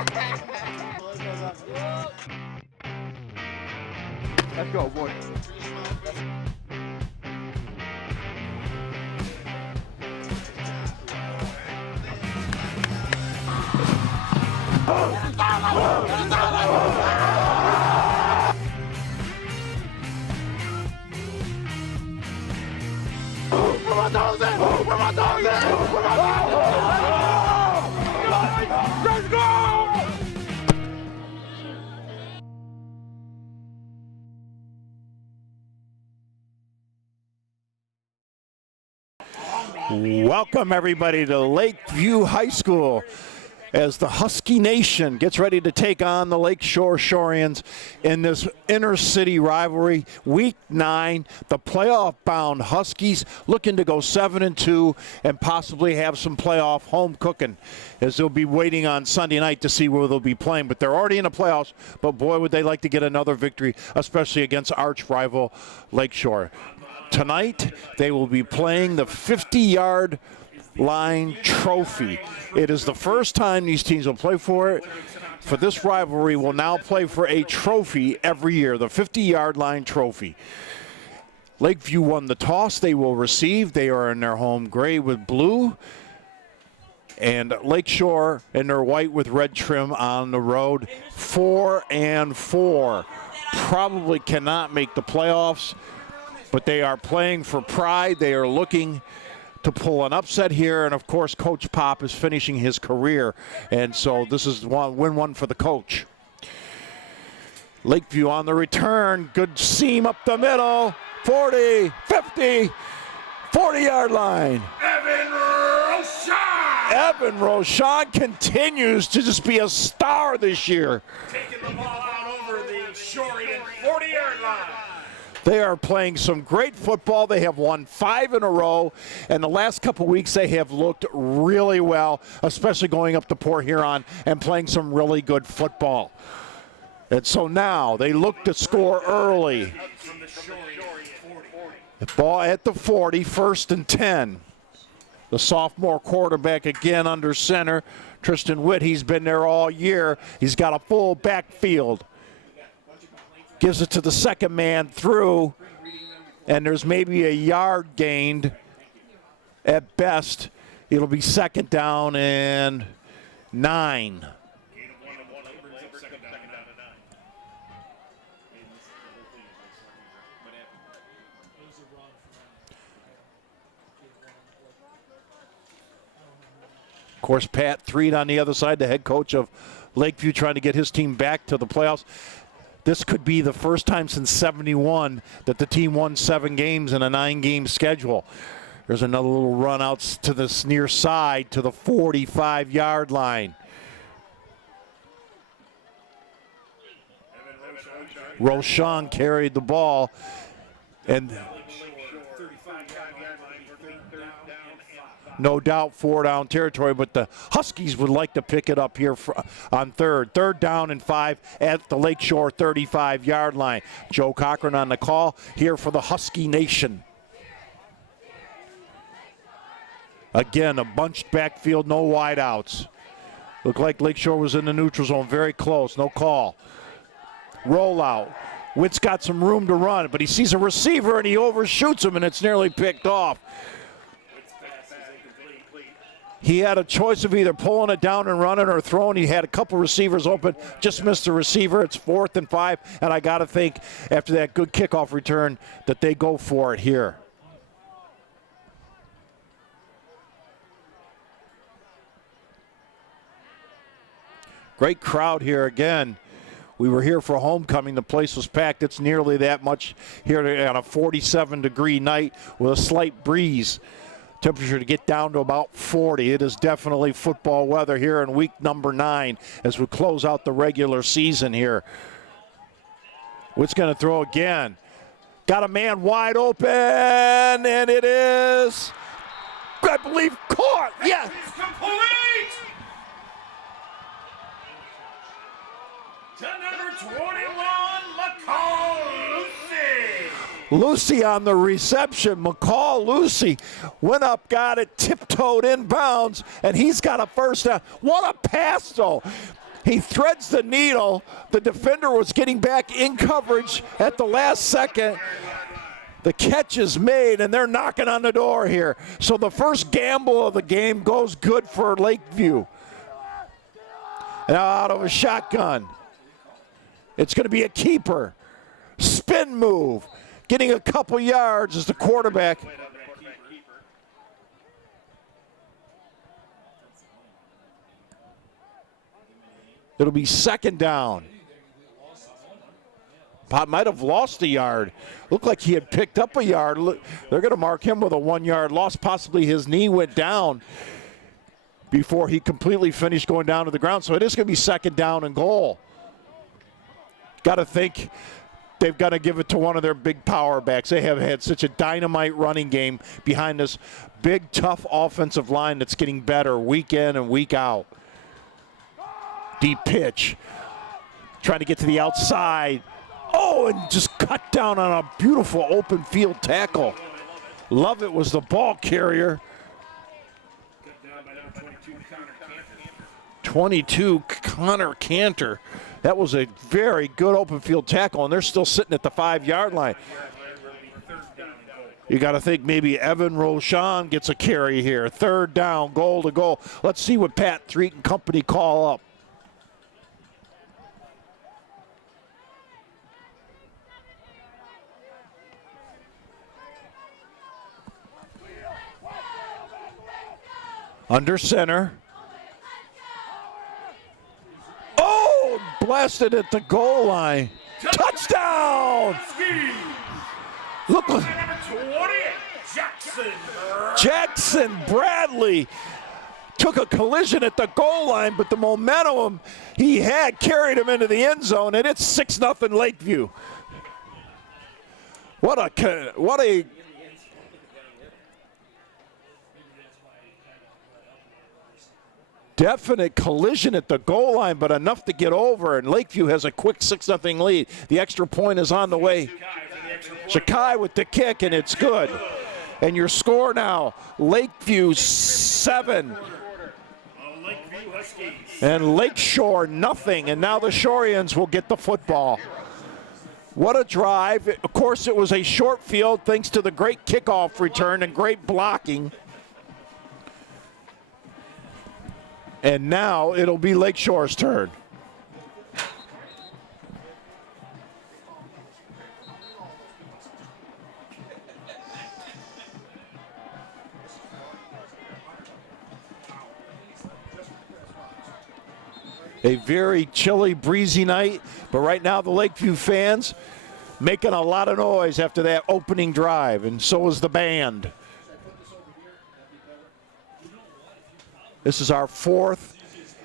Let's go, boy. Let's go! Welcome everybody to Lakeview High School as the Husky Nation gets ready to take on the Lakeshore Shoreans in this inner city rivalry. Week 9, the playoff-bound Huskies looking to go 7-2 and possibly have some playoff home cooking, as they'll be waiting on Sunday night to see where they'll be playing. But they're already in the playoffs, but boy, would they like to get another victory, especially against arch rival Lakeshore. Tonight, they will be playing the 50-yard line trophy. It is the first time these teams will play for it. For this rivalry, will now play for a trophy every year, the 50-yard line trophy. Lakeview won the toss. They will receive. They are in their home gray with blue. And Lakeshore in their white with red trim on the road. 4-4. Probably cannot make the playoffs, but they are playing for pride. They are looking to pull an upset here, and of course Coach Pop is finishing his career, and so this is win one for the coach. Lakeview on the return, good seam up the middle, 40, 50, 40-yard line. Evan Rochon continues to just be a star this year. Taking the ball out over the Shorean 40-yard line. They are playing some great football. They have won 5 in a row, and the last couple weeks they have looked really well, especially going up to Port Huron and playing some really good football. And so now they look to score early. The ball at the 40, 1st and 10. The sophomore quarterback again under center, Tristan Witt. He's been there all year. He's got a full backfield. Gives it to the second man through, and there's maybe a yard gained at best. It'll be 2nd down and 9. Of course, Pat Threed on the other side, the head coach of Lakeview, trying to get his team back to the playoffs. This could be the first time since '71 that the team won 7 games in a 9-game schedule. There's another little run out to this near side to the 45-yard line. Rochon carried the ball, and no doubt 4-down territory, but the Huskies would like to pick it up here on 3rd down and 5 at the Lakeshore 35-yard line. Joe Cochran on the call here for the Husky Nation. Again, a bunched backfield, no wideouts. Looked like Lakeshore was in the neutral zone, very close, no call. Rollout. Witt's got some room to run, but he sees a receiver and he overshoots him, and it's nearly picked off. He had a choice of either pulling it down and running or throwing. He had a couple receivers open, just missed the receiver. It's 4th and 5, and I got to think after that good kickoff return that they go for it here. Great crowd here again. We were here for homecoming. The place was packed. It's nearly that much here on a 47-degree night with a slight breeze. Temperature to get down to about 40. It is definitely football weather here in week number 9 as we close out the regular season here. Witt's going to throw again. Got a man wide open, and it is, I believe, caught. Yeah. It's complete. To number 21, McCall Lucy. Lucy on the reception. McCall Lucy went up, got it, tiptoed inbounds, and he's got a 1st down. What a pass, though. He threads the needle. The defender was getting back in coverage at the last second. The catch is made, and they're knocking on the door here. So the first gamble of the game goes good for Lakeview. Now out of a shotgun. It's going to be a keeper. Spin move. Getting a couple yards as the quarterback. It'll be second down. Pop might have lost a yard. Looked like he had picked up a yard. They're going to mark him with a 1-yard loss. Possibly his knee went down before he completely finished going down to the ground. So it is going to be second down and goal. Got to think they've got to give it to one of their big power backs. They have had such a dynamite running game behind this big, tough offensive line that's getting better week in and week out. Deep pitch. Trying to get to the outside. Oh, and just cut down on a beautiful open field tackle. Lovett was the ball carrier. 22, Connor Cantor. That was a very good open field tackle, and they're still sitting at the 5-yard line. You got to think maybe Evan Roshan gets a carry here. Third down, goal to goal. Let's see what Pat Threet and company call up. Under center. Oh, blasted at the goal line. Touchdown! Look, Jackson Bradley took a collision at the goal line, but the momentum he had carried him into the end zone, and it's 6-0 Lakeview. What a definite collision at the goal line, but enough to get over, and Lakeview has a quick 6-0 lead. The extra point is on the way. Shakai with the kick, and it's good. And your score now, Lakeview 7. And Lakeshore nothing, and now the Shoreans will get the football. What a drive. Of course, it was a short field thanks to the great kickoff return and great blocking. And now it'll be Lakeshore's turn. A very chilly, breezy night, but right now the Lakeview fans making a lot of noise after that opening drive, and so is the band. This is our fourth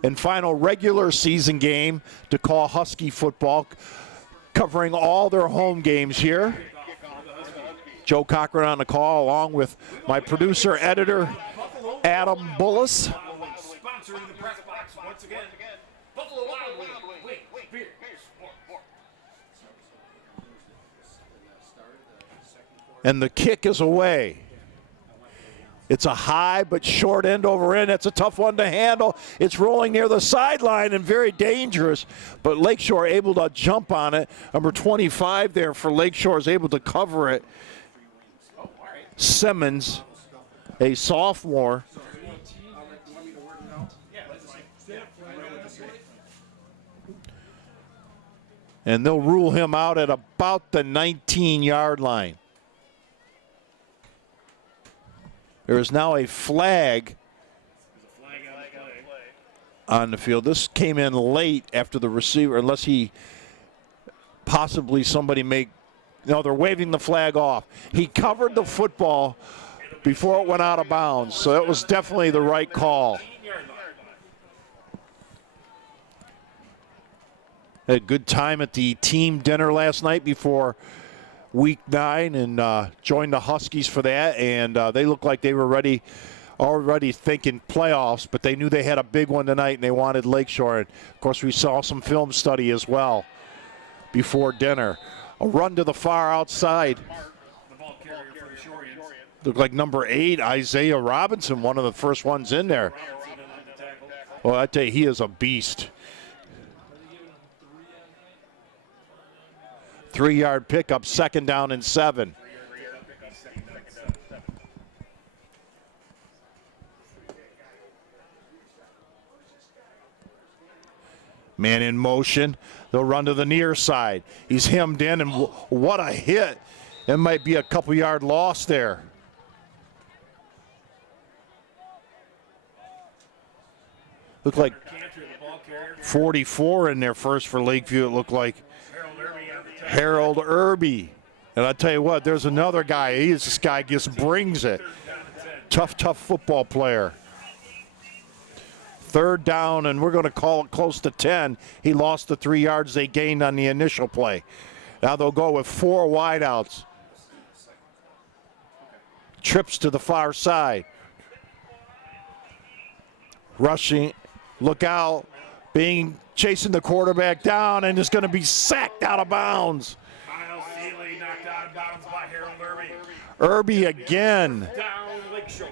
and final regular season game to call Husky football, covering all their home games here. Joe Cochran on the call, along with my producer, editor, Adam Bullis. Sponsoring the press box once again. Buffalo Wild Wings, beer. And the kick is away. It's a high but short end over end. It's a tough one to handle. It's rolling near the sideline and very dangerous, but Lakeshore able to jump on it. Number 25 there for Lakeshore is able to cover it. Simmons, a sophomore. And they'll rule him out at about the 19-yard line. There is now a flag on the field. This came in late after the receiver, unless he possibly somebody may. No, they're waving the flag off. He covered the football before it went out of bounds, so that was definitely the right call. Had a good time at the team dinner last night before Week 9 and joined the Huskies for that, and they looked like they were already thinking playoffs, but they knew they had a big one tonight and they wanted Lakeshore. And of course, we saw some film study as well before dinner. A run to the far outside. Looked like number 8, Isaiah Robinson, one of the first ones in there. Well, I tell you, he is a beast. 3-yard pickup, 2nd down and 7. Man in motion. They'll run to the near side. He's hemmed in, and what a hit. It might be a couple-yard loss there. Looked like 44 in there first for Lakeview, it looked like. Harold Irby. And I tell you what, there's another guy. This guy just brings it. Tough football player. 3rd down, and we're going to call it close to 10. He lost the 3 yards they gained on the initial play. Now they'll go with 4 wideouts. Trips to the far side. Rushing, look out, chasing the quarterback down, and is going to be sacked out of bounds. Miles Seeley knocked out of bounds by Harold Irby. Irby again. Down Lakeshore.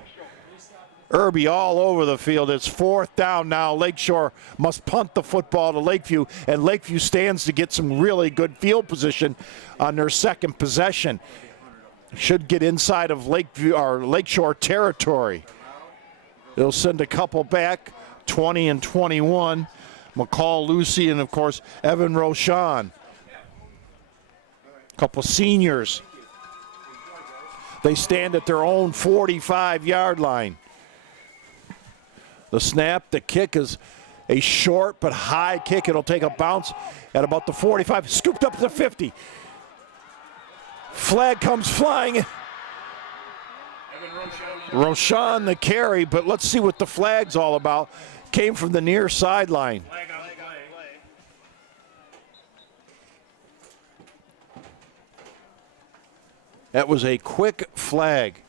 Irby all over the field. It's 4th down now. Lakeshore must punt the football to Lakeview, and Lakeview stands to get some really good field position on their 2nd possession. Should get inside of Lakeview or Lakeshore territory. They'll send a couple back, 20 and 21. McCall Lucy and, of course, Evan Roshan. Couple seniors. They stand at their own 45-yard line. The snap, the kick is a short but high kick. It'll take a bounce at about the 45. Scooped up to the 50. Flag comes flying. Roshan the carry, but let's see what the flag's all about. Came from the near sideline. That was a quick flag.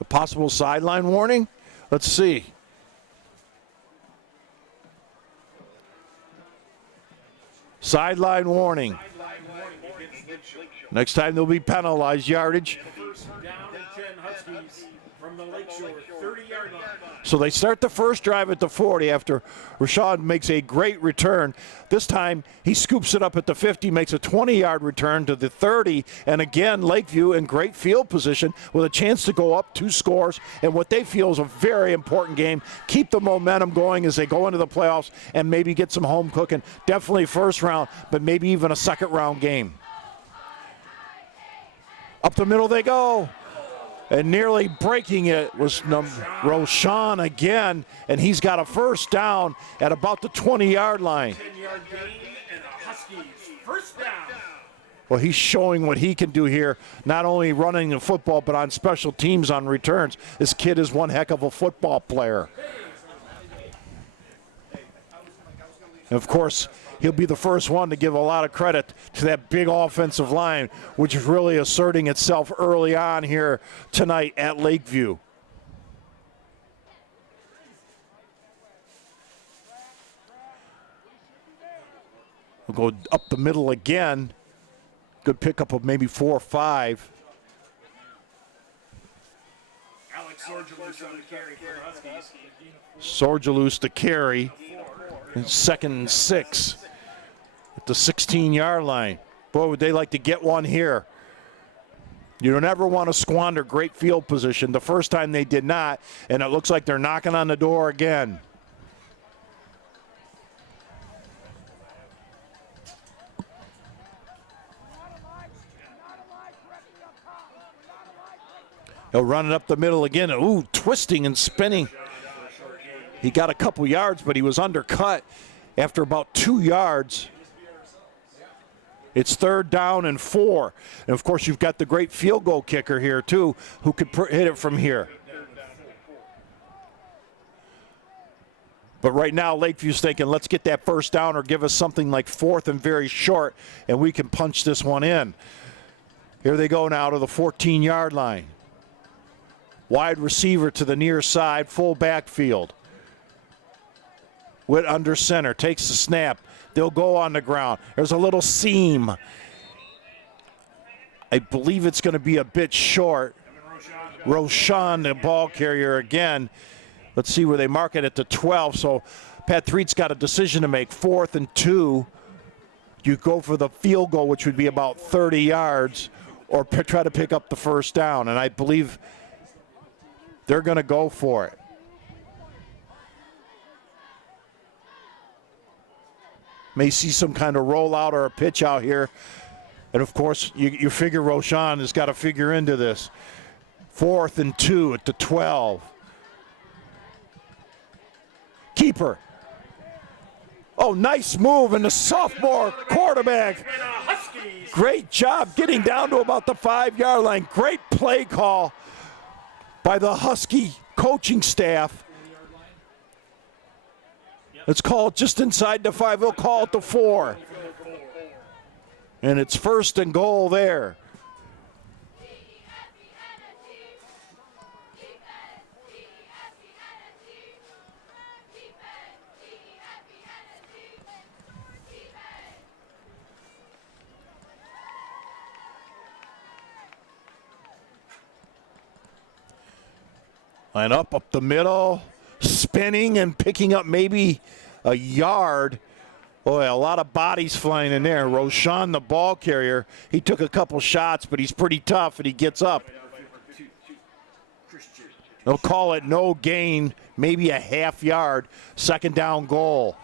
A possible sideline warning? Let's see. Sideline warning. Next time they'll be penalized yardage. First down and 10 Huskies from the Lakeshore 30-yard line. So they start the first drive at the 40 after Rashad makes a great return. This time he scoops it up at the 50, makes a 20-yard return to the 30, and again Lakeview in great field position with a chance to go up 2 scores and what they feel is a very important game. Keep the momentum going as they go into the playoffs and maybe get some home cooking. Definitely first round, but maybe even a second round game. Up the middle they go. And nearly breaking it was Roshan again, and he's got a first down at about the 20-yard line. 10-yard gain and the Huskies first down. Well, he's showing what he can do here, not only running the football, but on special teams on returns. This kid is one heck of a football player. And of course, he'll be the first one to give a lot of credit to that big offensive line, which is really asserting itself early on here tonight at Lakeview. We'll go up the middle again. Good pickup of maybe 4 or 5. Alex Sorgelus on the carry for the Huskies. Sorgelus to carry. And 2nd and 6 at the 16-yard line. Boy, would they like to get one here. You don't ever want to squander great field position. The first time they did not, and it looks like they're knocking on the door again. He'll run it up the middle again. Ooh, twisting and spinning. He got a couple yards, but he was undercut after about 2 yards. It's 3rd down and 4. And, of course, you've got the great field goal kicker here, too, who could hit it from here. But right now, Lakeview's thinking, let's get that first down or give us something like 4th and very short, and we can punch this one in. Here they go now to the 14-yard line. Wide receiver to the near side, full backfield. Witt under center, takes the snap. They'll go on the ground. There's a little seam. I believe it's going to be a bit short. Roshan, the ball carrier again. Let's see where they mark it at the 12. So Pat Threet's got a decision to make. 4th and 2 you go for the field goal, which would be about 30 yards, or try to pick up the first down. And I believe they're going to go for it. May see some kind of rollout or a pitch out here. And, of course, you figure Roshan has got to figure into this. 4th and 2 at the 12. Keeper. Oh, nice move, and the sophomore quarterback. Great job getting down to about the 5-yard line. Great play call by the Husky coaching staff. It's called just inside the 5. They'll call it the 4. And it's 1st and goal there. Line up the middle, spinning and picking up maybe a yard. Boy, a lot of bodies flying in there. Roshan, the ball carrier, he took a couple shots, but he's pretty tough, and he gets up. They'll call it no gain, maybe a half yard, 2nd down goal.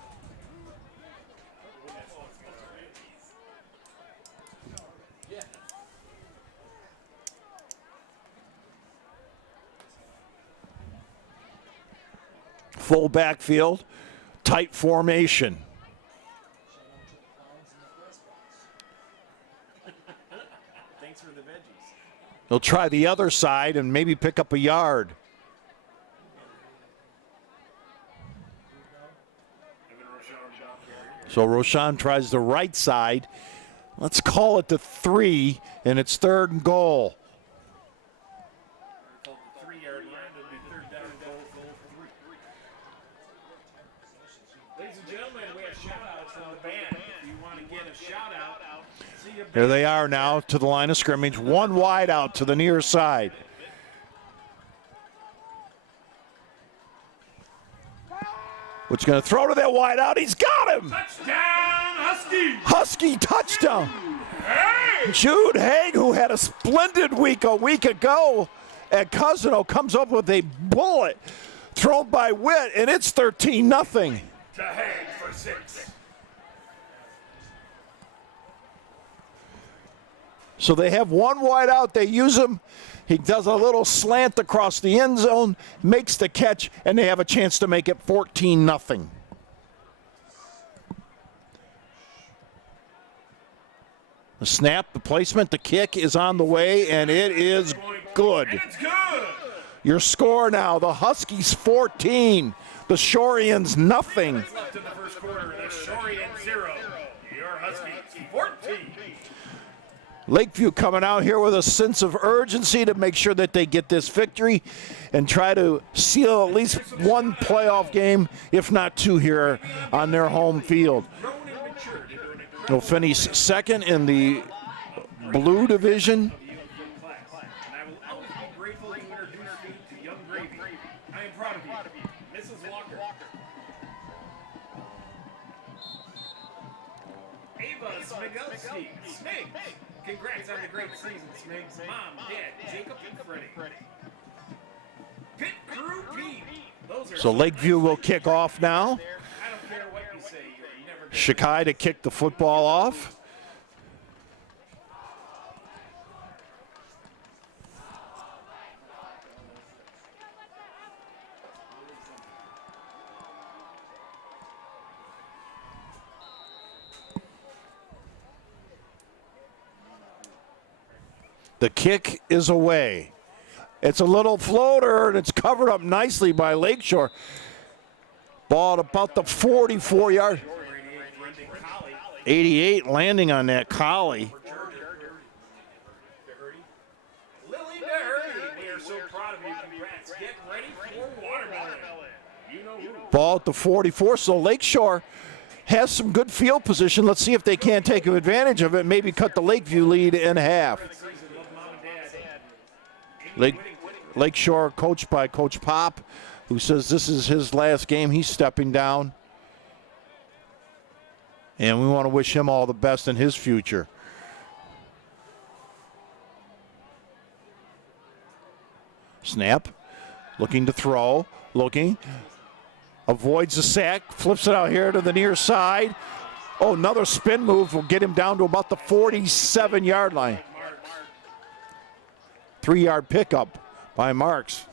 Full backfield, tight formation. Thanks for the veggies. He'll try the other side and maybe pick up a yard. So Roshan tries the right side. Let's call it the 3, and it's 3rd and goal. Here they are now to the line of scrimmage. 1 wide out to the near side. What's going to throw to that wide out? He's got him! Touchdown, Husky! Husky touchdown. Jude Haig, who had a splendid week a week ago at Cousino, comes up with a bullet thrown by Witt, and it's 13-0. To Haig for 6. So they have 1 wide out. They use him. He does a little slant across the end zone, makes the catch, and they have a chance to make it 14-0. The snap, the placement, the kick is on the way, and it is good. It's good. Your score now, the Huskies 14, the Shorians nothing. Left in the first quarter, the Shorians 0. Your Huskies 14. Lakeview coming out here with a sense of urgency to make sure that they get this victory and try to seal at least 1 playoff game, if not 2 here on their home field. They'll finish 2nd in the blue division. Congrats on the great season, Smigs. Mom, Dad, Jacob, and Freddie. Pit Crew Pete. So Lakeview will kick off now. I don't care what you say. You never Shikai to kick the football off. The kick is away. It's a little floater, and it's covered up nicely by Lakeshore. Ball at about the 44-yard. 88 landing on that collie. Lily Doherty, we are so proud of you. Congrats. Get ready for watermelon. You know who. Ball at the 44, so Lakeshore has some good field position. Let's see if they can't take advantage of it, maybe cut the Lakeview lead in half. Lakeshore coached by Coach Pop, who says this is his last game. He's stepping down. And we want to wish him all the best in his future. Snap. Looking to throw. Looking. Avoids the sack. Flips it out here to the near side. Oh, another spin move will get him down to about the 47-yard line. 3-yard pickup by Marks.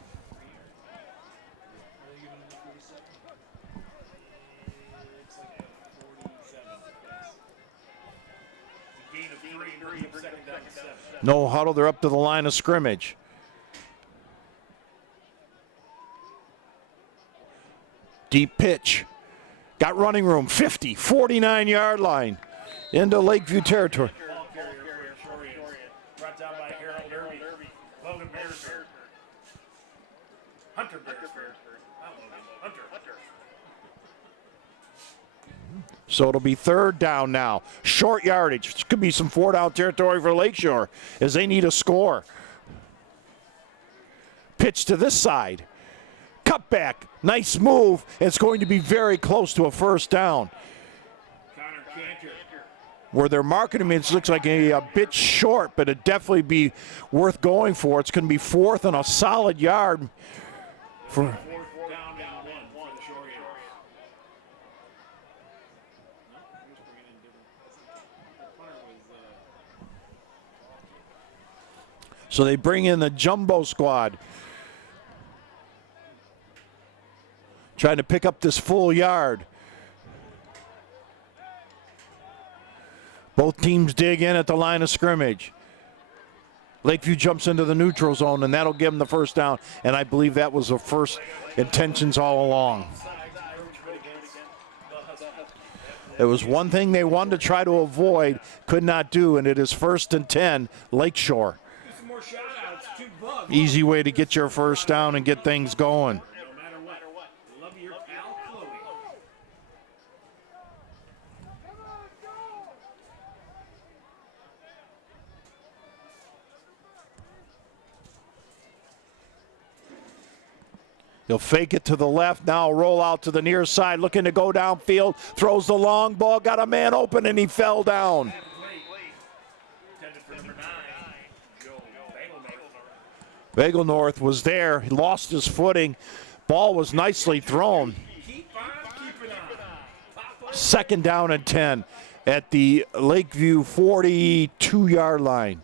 No huddle, they're up to the line of scrimmage. Deep pitch. Got running room, 50, 49-yard line into Lakeview territory. Brought down by Harold Irby. Logan Beresford. Hunter Beresford. Not Logan, Hunter. So it'll be 3rd down now. Short yardage. This could be some 4-down territory for Lakeshore as they need a score. Pitch to this side. Cut back. Nice move. It's going to be very close to a 1st down. Connor Cantor. Where they're marking him, it looks like a bit short, but it'd definitely be worth going for. It's going to be 4th and a solid yard. For 4th down and 1 for the Shorties. So they bring in the jumbo squad. Trying to pick up this full yard. Both teams dig in at the line of scrimmage. Lakeview jumps into the neutral zone, and that'll give them the 1st down. And I believe that was the first intentions all along. It was one thing they wanted to try to avoid, could not do, and it is 1st and 10, Lakeshore. Easy way to get your 1st down and get things going. He'll fake it to the left, now roll out to the near side, looking to go downfield, throws the long ball, got a man open, and he fell down. Bagel North was there, he lost his footing, ball was nicely thrown. 2nd down and 10 at the Lakeview 42-yard line.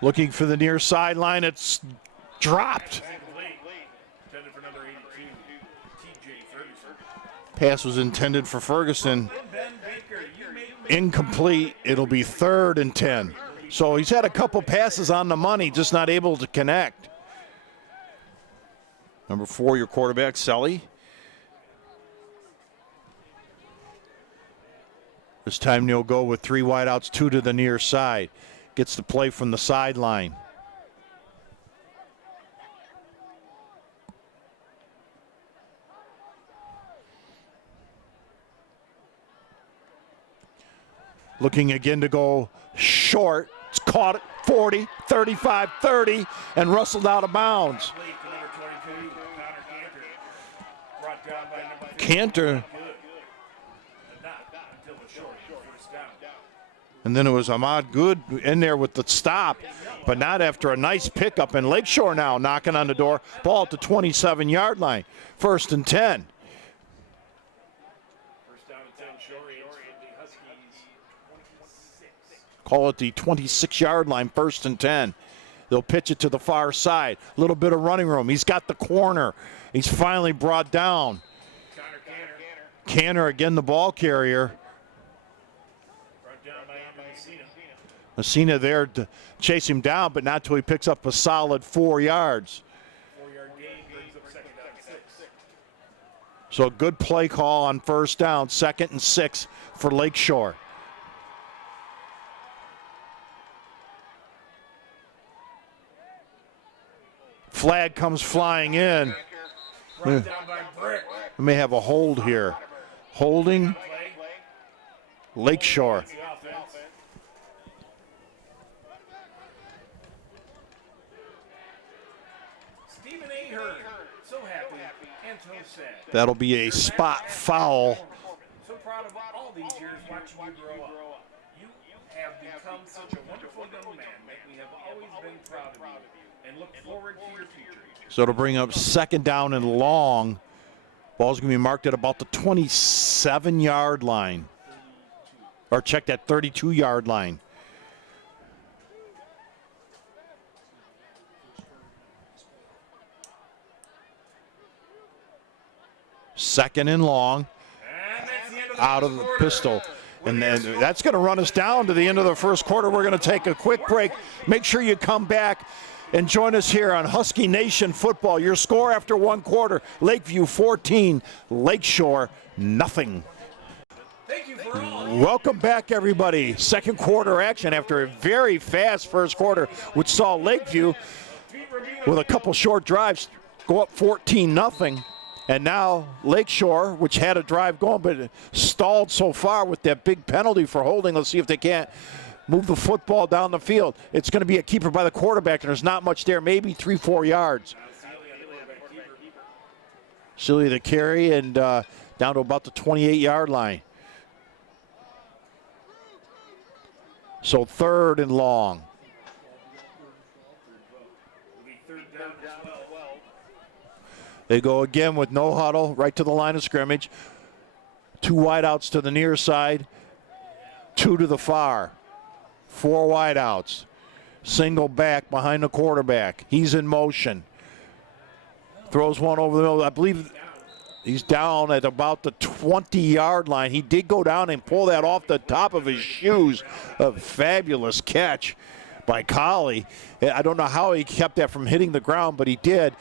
Looking for the near sideline, it's dropped. Pass was intended for Ferguson. Incomplete. It'll be 3rd and 10. So he's had a couple passes on the money, just not able to connect. Number 4, your quarterback, Selly. This time he'll go with 3 wideouts, 2 to the near side. Gets the play from the sideline. Looking again to go short. It's caught at 40, 35, 30, and rustled out of bounds. Cantor. And then it was Ahmad Good in there with the stop, but not after a nice pickup. And Lakeshore now knocking on the door. Ball at the 27-yard line. 1st and 10. Call it the 26-yard line, 1st and 10. They'll pitch it to the far side. A little bit of running room. He's got the corner. He's finally brought down. Cantor again, the ball carrier. Messina there to chase him down, but not till he picks up a solid 4 yards. 4-yard gain brings up 2nd down and 6. So a good play call on 1st down, 2nd and 6 for Lakeshore. Flag comes flying in. Brought down by Brick. We may have a hold here. Holding. Lakeshore. Stephen Ahern, so happy and so sad. That'll be a spot foul. So proud of all these years watching you grow up. You have become such a wonderful young man that we have always been proud of you and look forward to your future. So it'll bring up second down and long. Ball's going to be marked at about the 27-yard line. Or check that 32-yard line. Second and long. And that's the end of Out of the pistol. And then that's going to run us down to the end of the first quarter. We're going to take a quick break. Make sure you come back and join us here on Husky Nation Football. Your score after one quarter, Lakeview 14, Lakeshore nothing. Thank you for all. Welcome back, everybody. Second quarter action after a very fast first quarter, which saw Lakeview with a couple short drives go up 14-0. And now Lakeshore, which had a drive going but stalled so far with that big penalty for holding. Let's see if they can't move the football down the field. It's going to be a keeper by the quarterback, and there's not much there, maybe 3-4 yards. Silly the carry and down to about the 28-yard line. So third and long. They go again with no huddle, right to the line of scrimmage. Two wideouts to the near side, two to the far. Four wideouts. Single back behind the quarterback. He's in motion. Throws one over the middle. I believe he's down at about the 20-yard line. He did go down and pull that off the top of his shoes. A fabulous catch by Colley. I don't know how he kept that from hitting the ground, but he did.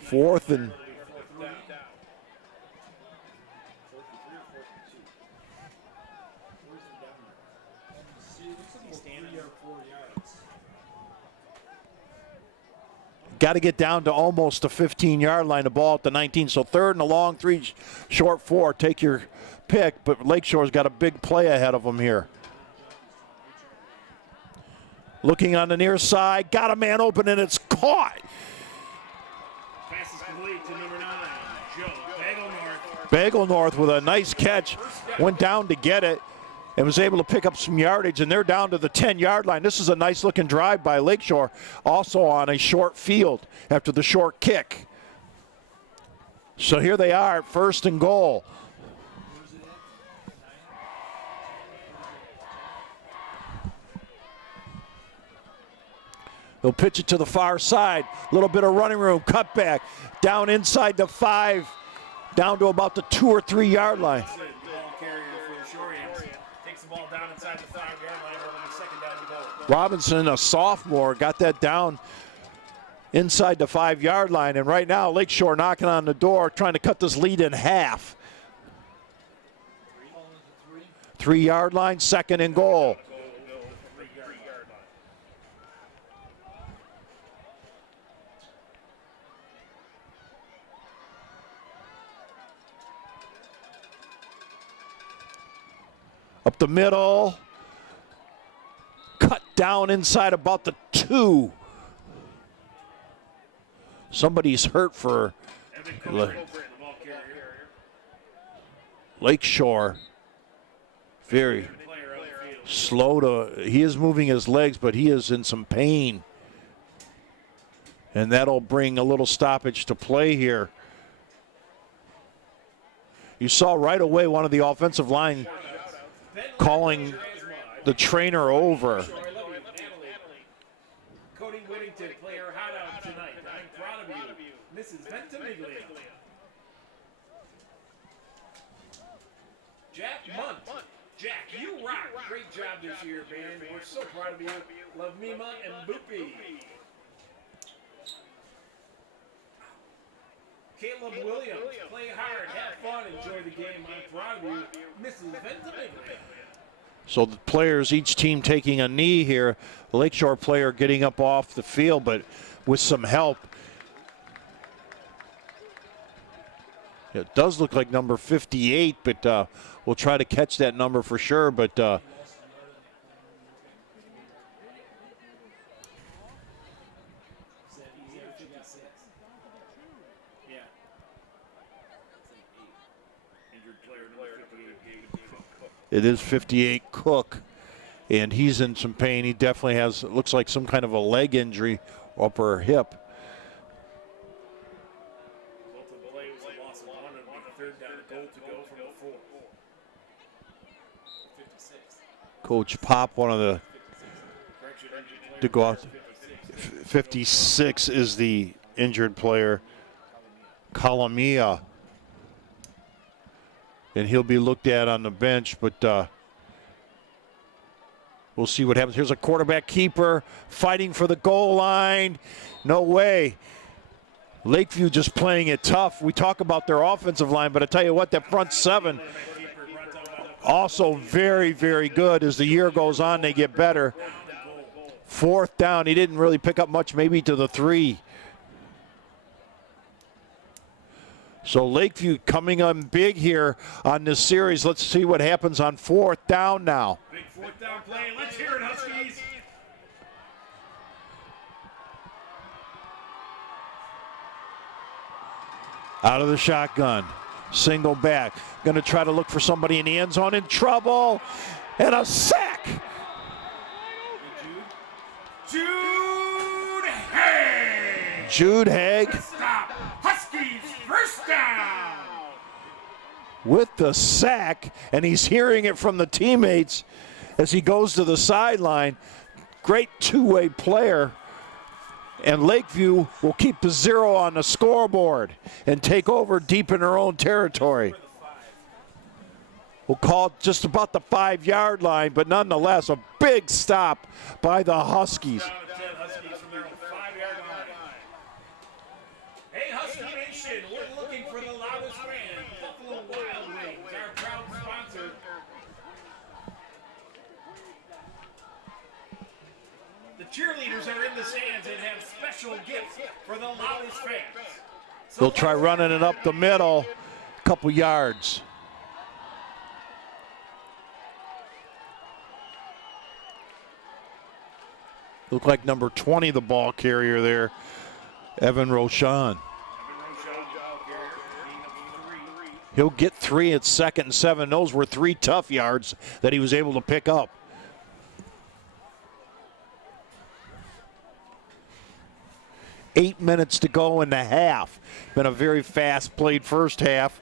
Fourth and got to get down to almost the 15-yard line, the ball at the 19. So third and a long, three short, four. Take your pick, but Lakeshore's got a big play ahead of them here. Looking on the near side, got a man open, and it's caught. Pass is complete to number 9, Joe Bagel-North. Bagel-North with a nice catch, went down to get it, and was able to pick up some yardage, and they're down to the 10-yard line. This is a nice-looking drive by Lakeshore, also on a short field after the short kick. So here they are, first and goal. They'll pitch it to the far side. A little bit of running room, cut back, down inside the 5, down to about the 2 or 3 yard line. Robinson, a sophomore, got that down inside the 5 yard line. And right now, Lakeshore knocking on the door, trying to cut this lead in half. 3 yard line, second and goal. Up the middle. Cut down inside about the 2. Somebody's hurt for Lakeshore. Very slow to, he is moving his legs, but he is in some pain. And that'll bring a little stoppage to play here. You saw right away one of the offensive line calling the trainer over. Cody Whittington, player hot out tonight. I'm proud of you, Mrs. Ventimiglia. Jack Munt. Jack, you rock. Great job this year, man. We're so proud of you. Love Mima and Boopy. Caleb Williams, play hard, have fun, enjoy the game. I'm proud of you, Mrs. Ventimiglia. So the players, each team taking a knee here. The Lakeshore player getting up off the field, but with some help. It does look like number 58, but we'll try to catch that number for sure. But it is 58 Cook, and he's in some pain. He definitely has, it looks like some kind of a leg injury, upper hip. Coach Pop, one of the to go out. 56 is the injured player, Kalamia. And he'll be looked at on the bench, but we'll see what happens. Here's a quarterback keeper fighting for the goal line. No way. Lakeview just playing it tough. We talk about their offensive line, but I tell you what, that front seven also very, very good. As the year goes on, they get better. Fourth down, he didn't really pick up much, maybe to the 3. So Lakeview coming on big here on this series. Let's see what happens on fourth down now. Big fourth down play. Let's hear it, Huskies. Out of the shotgun. Single back. Going to try to look for somebody in the end zone, in trouble. And a sack. Jude Haig. Jude Haig. Stop. Huskies first down. With the sack, and he's hearing it from the teammates as he goes to the sideline. Great two-way player. And Lakeview will keep the 0 on the scoreboard and take over deep in their own territory. We'll call it just about the 5-yard line, but nonetheless, a big stop by the Huskies. Hey, Husky Nation, we're looking for the loudest fan. Buffalo Wild Wings, our proud sponsor. The cheerleaders are in the stands and have special gifts for the loudest fans. They'll try running it up the middle, a couple yards. Look like number 20, the ball carrier there, Evan Roshan. He'll get 3 at 2nd and 7. Those were 3 tough yards that he was able to pick up. Eight minutes to go in the half. Been a very fast played first half.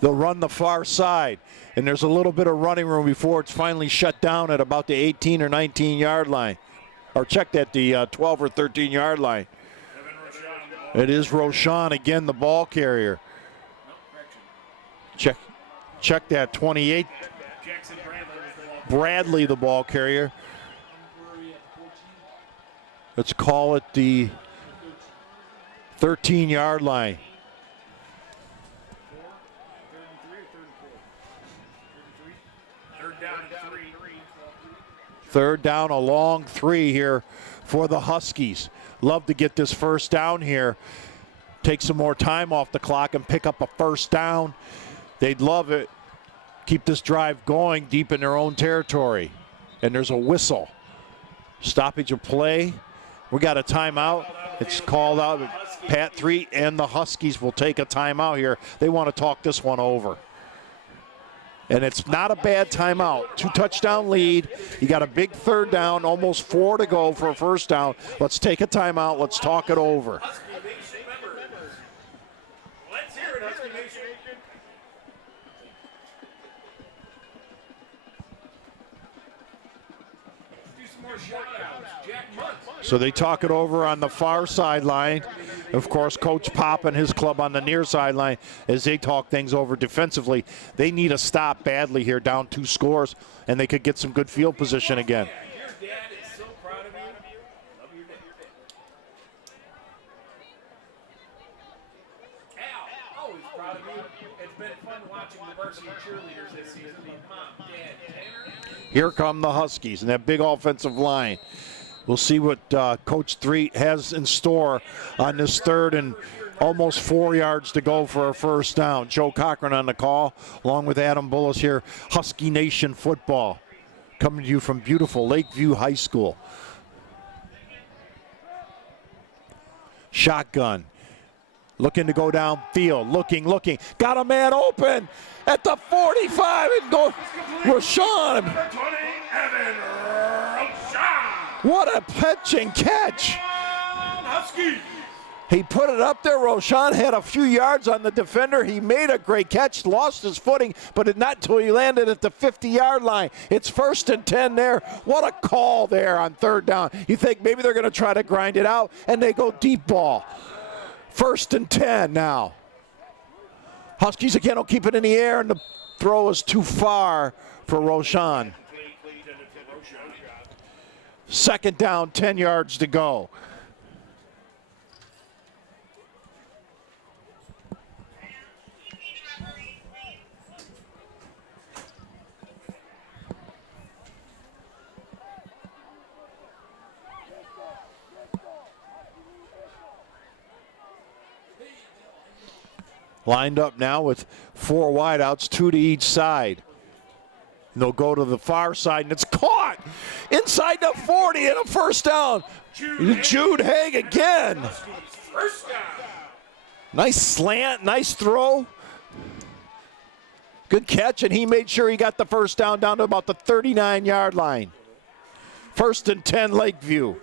They'll run the far side, and there's a little bit of running room before it's finally shut down at about the 18 or 19-yard line. Or checked at the 12 or 13-yard line. It is Roshan again, the ball carrier. Check that 28. Bradley, the ball carrier. Let's call it the 13-yard line. Third down, a long 3 here for the Huskies. Love to get this first down here. Take some more time off the clock and pick up a first down. They'd love it. Keep this drive going deep in their own territory. And there's a whistle. Stoppage of play. We got a timeout. It's called out. Pat 3 and the Huskies will take a timeout here. They want to talk this one over. And it's not a bad timeout. 2-touchdown lead. You got a big third down, almost 4 to go for a first down. Let's take a timeout. Let's talk it over. Let's hear it, Husky Nation. Do some more shout-outs. Jack Muntz. So they talk it over on the far sideline. Of course, Coach Pop and his club on the near sideline as they talk things over defensively. They need a stop badly here, down 2 scores, and they could get some good field position again. Your dad is so proud of you. Love your dad. Al, always proud of you. It's been fun. fun watching the varsity cheerleaders this season. Mom, Dad, Tanner. Here come the Huskies and that big offensive line. We'll see what Coach Threet has in store on this third and almost 4 yards to go for a first down. Joe Cochran on the call, along with Adam Bullis here. Husky Nation football coming to you from beautiful Lakeview High School. Shotgun. Looking to go downfield. Looking. Got a man open at the 45 and go. Rashawn. What a pitch and catch. Husky. He put it up there. Roshan had a few yards on the defender. He made a great catch, lost his footing, but not until he landed at the 50-yard line. It's 1st and 10 there. What a call there on third down. You think maybe they're going to try to grind it out, and they go deep ball. 1st and 10 now. Huskies again will keep it in the air, and the throw is too far for Roshan. 2nd down, 10 yards to go. Lined up now with 4 wideouts, 2 to each side. And they'll go to the far side, and it's caught inside the 40 and a first down. Jude Haig again. First down. Nice slant, nice throw. Good catch, and he made sure he got the first down to about the 39-yard line. 1st and 10, Lakeview.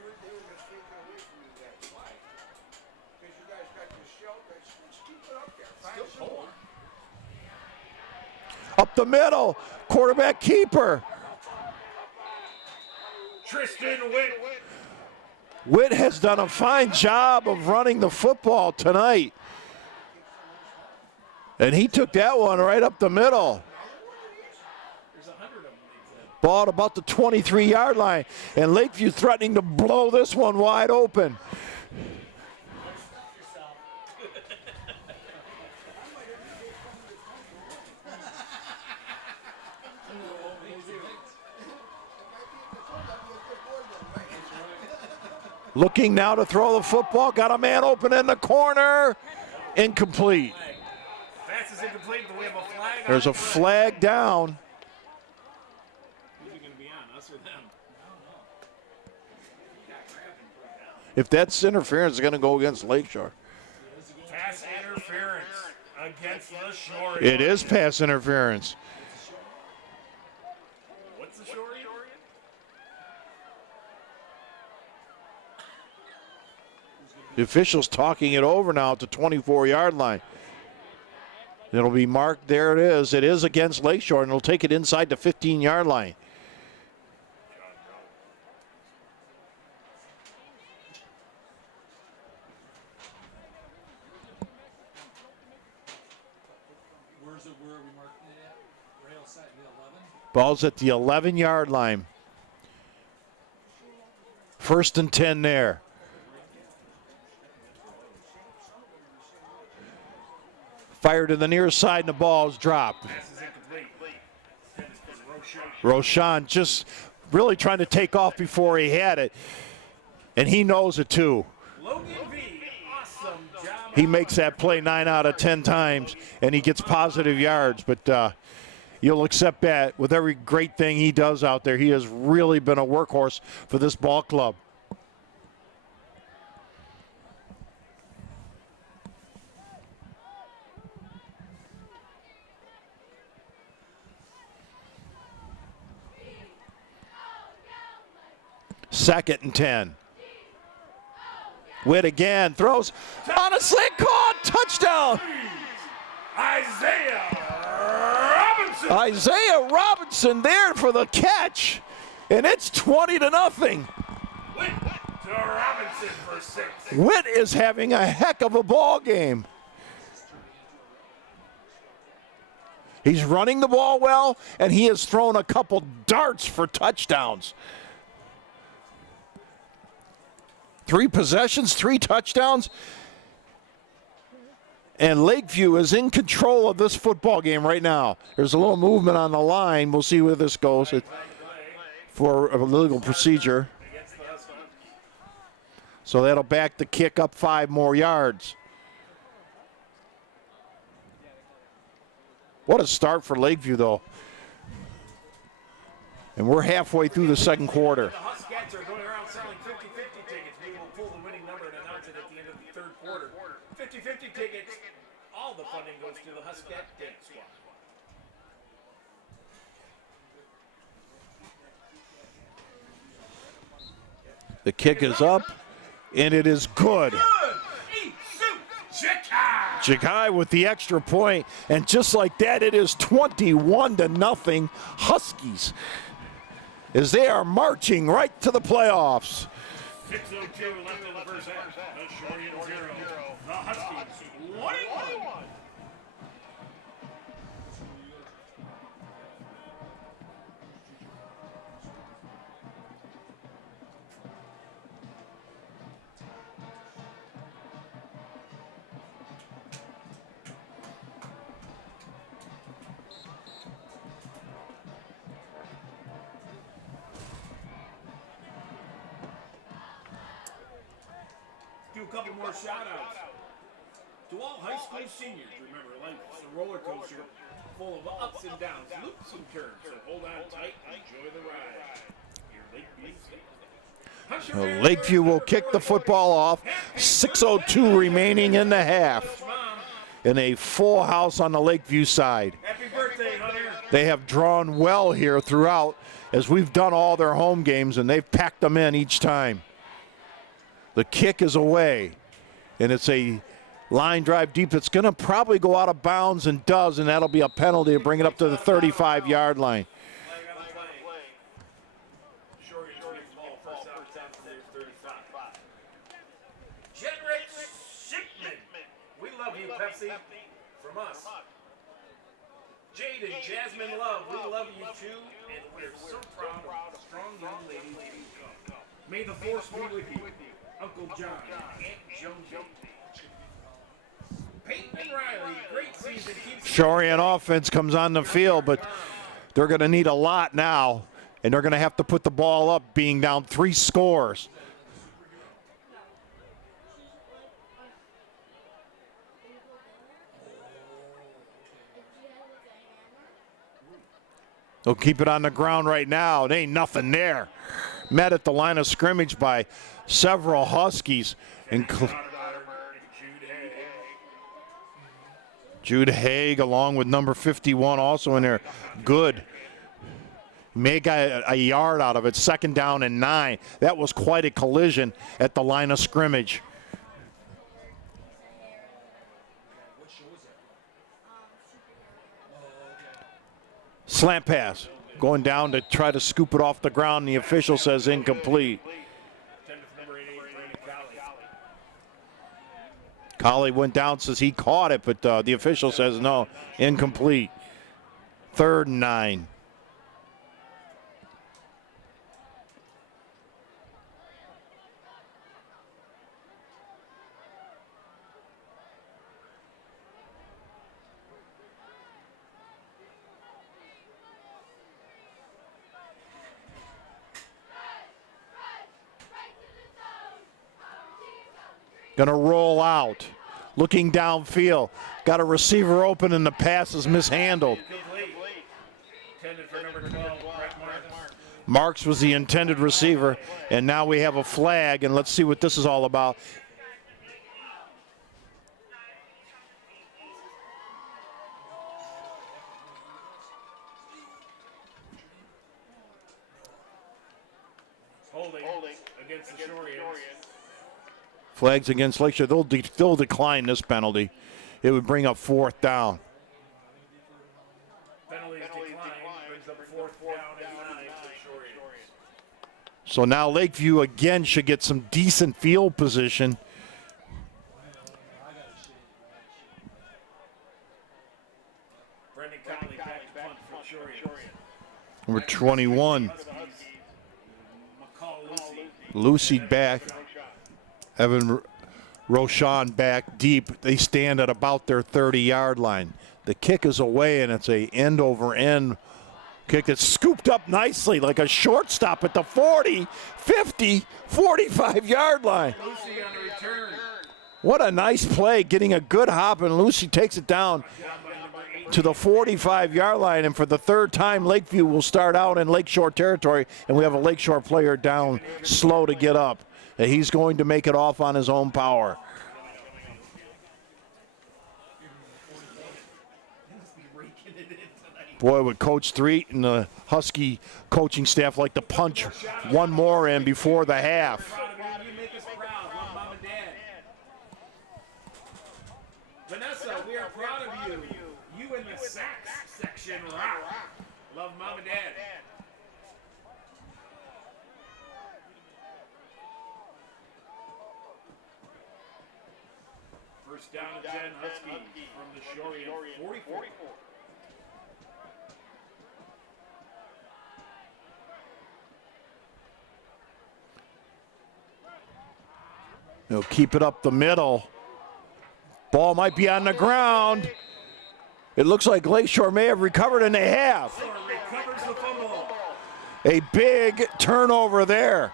Up the middle, quarterback keeper. Tristan Witt. Witt has done a fine job of running the football tonight. And he took that one right up the middle. Ball at about the 23-yard line. And Lakeview threatening to blow this one wide open. Looking now to throw the football. Got a man open in the corner. Incomplete. Pass is incomplete, but we have a flag. There's a flag down. Who's it going to be on, us or them? If that's interference, it's going to go against Lakeshore. Pass interference against the Shore. It is pass interference. What's the Shore? The official's talking it over now at the 24-yard line. It'll be marked. There it is. It is against Lakeshore, and it'll take it inside the 15-yard line. Where are we marking it at? Rail side, the 11? Ball's at the 11-yard line. 1st and 10 there. Fired to the near side, and the ball's dropped. Roshan just really trying to take off before he had it, and he knows it too. Logan V, awesome job. He makes that play 9 out of 10 times, and he gets positive yards, but you'll accept that with every great thing he does out there. He has really been a workhorse for this ball club. Second and 10. Witt again throws on a slant, caught, touchdown. Isaiah Robinson there for the catch, and it's 20-0. Witt to Robinson for 6. Witt is having a heck of a ball game. He's running the ball well, and he has thrown a couple darts for touchdowns. 3 possessions, 3 touchdowns. And Lakeview is in control of this football game right now. There's a little movement on the line. We'll see where this goes for a legal procedure. So that'll back the kick up 5 more yards. What a start for Lakeview, though. And we're halfway through the second quarter. The Huskets are going around selling 50-50 tickets. Maybe we'll pull the winning number and announce it at the end of the third quarter. 50-50 tickets. All the funding goes to the Husket Dance Squad. The kick is up, and it is good. Chikai with the extra point, and just like that, it is 21-0 Huskies as they are marching right to the playoffs. 6:02 left in the first half. The Shorty 0. The Huskies 1-1. Do a couple more shout-outs. To all high school seniors, remember, life is a roller coaster full of ups and downs, loops and turns, so hold on tight and enjoy the ride. Your Lakeview. Lakeview will kick the football off. 6:02 remaining in the half. In a full house on the Lakeview side. Happy birthday, Hunter. They have drawn well here throughout as we've done all their home games, and they've packed them in each time. The kick is away, and it's a line drive deep. It's going to probably go out of bounds and does, and that'll be a penalty to bring it up to the 35-yard line. We love you, Pepsi, from us. Jade and Jasmine Love, we love you too, and we're so proud of the strong young ladies you come. May the force be with you. Uncle John, Aunt Jonesy. Peyton and Riley, great season. Shorian offense comes on the field, but they're going to need a lot now, and they're going to have to put the ball up, being down 3 scores. They'll keep it on the ground right now. There ain't nothing there. Met at the line of scrimmage by several Huskies. Jude Haig along with number 51 also in there. Good. May got a yard out of it. 2nd down and 9. That was quite a collision at the line of scrimmage. Slant pass. Going down to try to scoop it off the ground. The official says incomplete. Colley went down, says he caught it, but the official says no, incomplete. 3rd and 9. Going to roll out. Looking downfield. Got a receiver open and the pass is mishandled. Marks was the intended receiver, and now we have a flag, and let's see what this is all about. Holding against the Shorians. Flags against Lakeshore. They'll decline this penalty. It would bring up 4th down. Penalties decline, brings up 4th down and 9 for Shorians. So now Lakeview again should get some decent field position. Brendan Conley back to punt for Shorians. Number 21. McCall Lucy. Lucy back. Evan Roshan back deep. They stand at about their 30-yard line. The kick is away, and it's a end-over-end kick that's scooped up nicely like a shortstop at the 40, 50, 45-yard line. Lucy on the return. What a nice play, getting a good hop, and Lucy takes it down to the 45-yard line. And for the third time, Lakeview will start out in Lakeshore territory, and we have a Lakeshore player down slow to get up. And he's going to make it off on his own power. Boy, would Coach Threet and the Husky coaching staff like to punch one more in before the half. You make us proud. Love Mom and Dad. Vanessa, we are proud of you. You in the sax section rock. Love Mom and Dad. First down to Jen Husky from the Shorian 44. He'll keep it up the middle. Ball might be on the ground. It looks like Lakeshore may have recovered, and they have. Recovers the fumble. A big turnover there.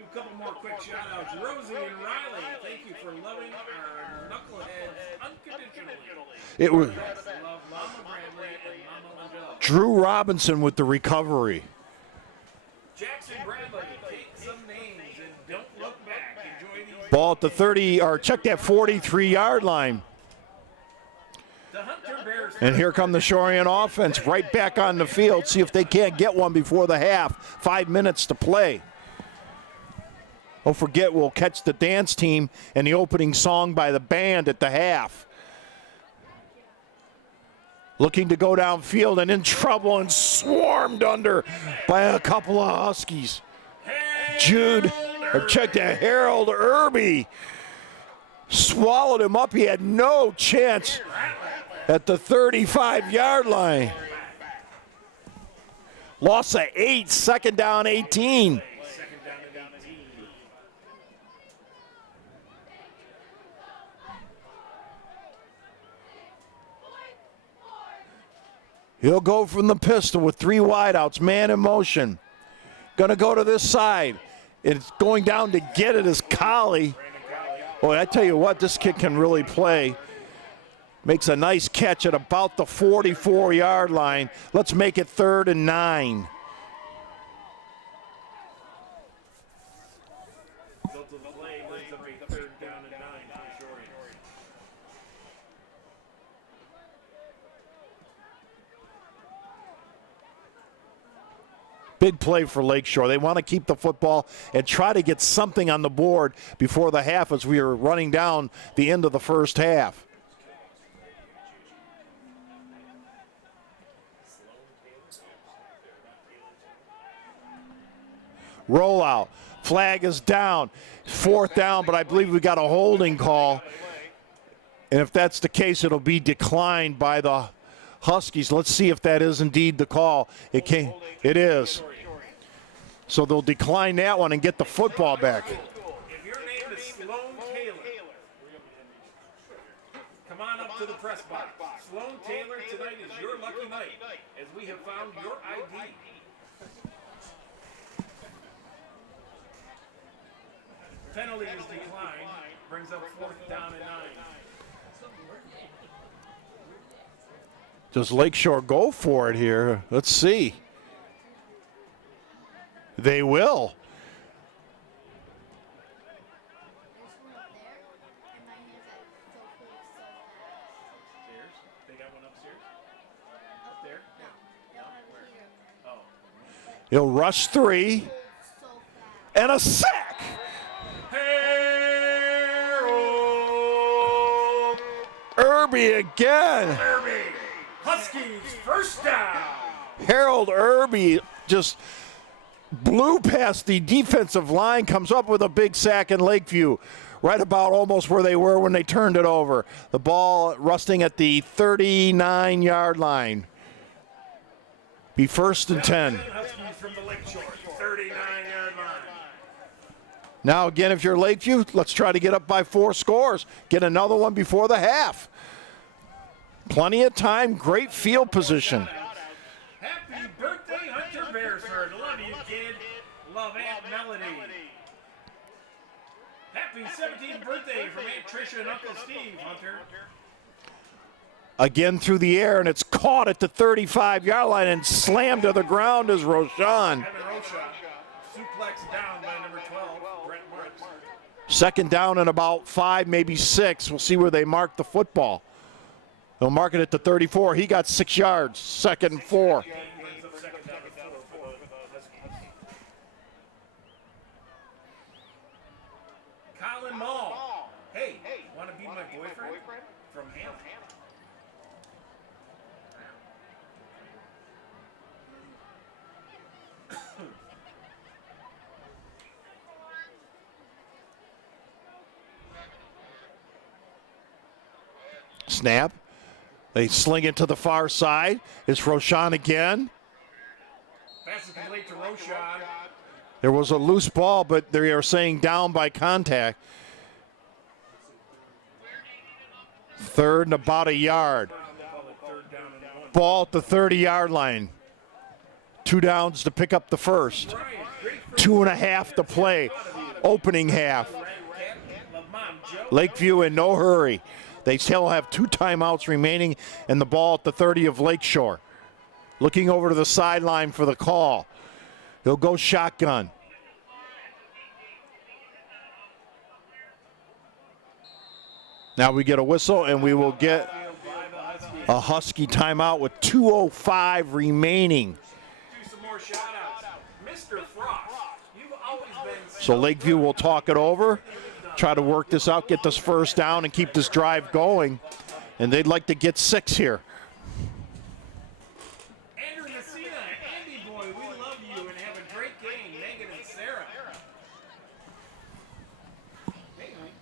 A couple more quick shout-outs. Rosie and Riley, thank you for loving our knuckleheads unconditionally. It was Love Mama Bradley and Mama Lindell. Drew Robinson with the recovery. Jackson Bradley, take some names and don't look back. Enjoy these. Ball at the 30, or check that 43-yard line. The Hunter Bears. And here come the Shorian offense right back on the field. See if they can't get one before the half. 5 minutes to play. Don't forget, we'll catch the dance team and the opening song by the band at the half. Looking to go downfield and in trouble and swarmed under by a couple of Huskies. Check that, Harold Irby swallowed him up. He had no chance at the 35-yard line. Loss of 8, second down 18. He'll go from the pistol with 3 wideouts, man in motion. Gonna go to this side. It's going down to get it is Colley. Boy, I tell you what, this kid can really play. Makes a nice catch at about the 44-yard line. Let's make it 3rd and 9. Big play for Lakeshore. They want to keep the football and try to get something on the board before the half as we are running down the end of the first half. Rollout. Flag is down. 4th down, but I believe we got a holding call. And if that's the case, it'll be declined by the Huskies. Let's see if that is indeed the call. It is. So they'll decline that one and get the football back. If your name is Sloan Taylor, come on up to the press box. Sloan Taylor, tonight is your lucky night as we have found your ID. Penalty is declined. Brings up 4th down and 9. Does Lakeshore go for it here? Let's see. They will. They got one upstairs? Up there? No. Where? Oh. He'll rush 3. And a sack. Harold Irby again. Irby. Huskies, first down. Harold Irby just blew past the defensive line, comes up with a big sack in Lakeview, right about almost where they were when they turned it over. The ball resting at the 39-yard line. Be 1st and 10. Huskies from the Lakeshore, 39-yard line. Now again, if you're Lakeview, let's try to get up by 4 scores. Get another one before the half. Plenty of time, great field position. Happy birthday, Hunter Beresford. Love you, kid. Love Aunt Melody. Happy 17th birthday from Aunt Tricia and Uncle Steve, Hunter. Again through the air, and it's caught at the 35-yard line and slammed to the ground as Roshan. Evan Rocha, suplex down by number 12, Brett Marks. Second down and about 5, maybe 6. We'll see where they mark the football. They'll mark it at the 34. He got 6 yards. Second and 4. Brings up second down and 4 for the Huskies. Colin Mall. Hey, want to be my boyfriend? From Hamilton. Snap. They sling it to the far side. It's Roshan again. Pass is complete to Roshan. There was a loose ball, but they are saying down by contact. Third and about a yard. Third down and 1. Ball at the 30-yard line. 2 downs to pick up the first. 2.5 to play. Opening half. Lakeview in no hurry. They still have 2 timeouts remaining and the ball at the 30 of Lakeshore. Looking over to the sideline for the call. He'll go shotgun. Now we get a whistle and we will get a Husky timeout with 2:05 remaining. Do some more shout-outs. Mr. Frost, you've always been So Lakeview will talk it over, try to work this out, get this first down and keep this drive going. And they'd like to get 6 here. Andrew Messina, Andy boy, we love you and have a great game. Megan and Sarah. Hey, honey.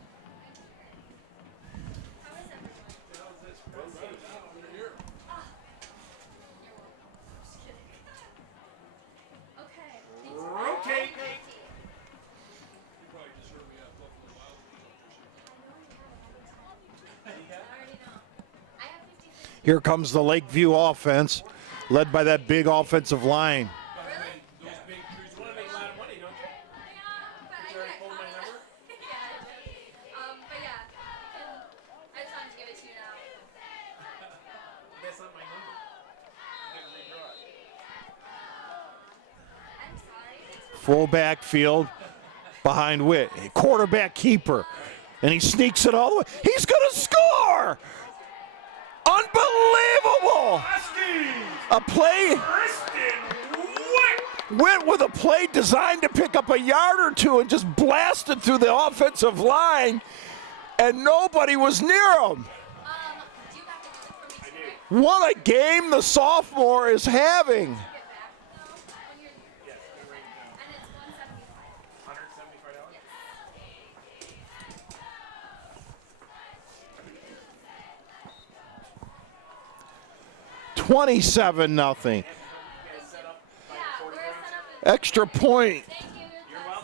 Rotate. Here comes the Lakeview offense, led by that big offensive line. You want to make a lot of money, don't you? Did you already pull my number? That's not my number. Full backfield behind Witt. Quarterback keeper. And he sneaks it all the way. He's going to score! Unbelievable! Huskies! A play. Kristen Witt! Witt with a play designed to pick up a yard or 2 and just blasted through the offensive line. And nobody was near him. What a game the sophomore is having. $27-0. Extra point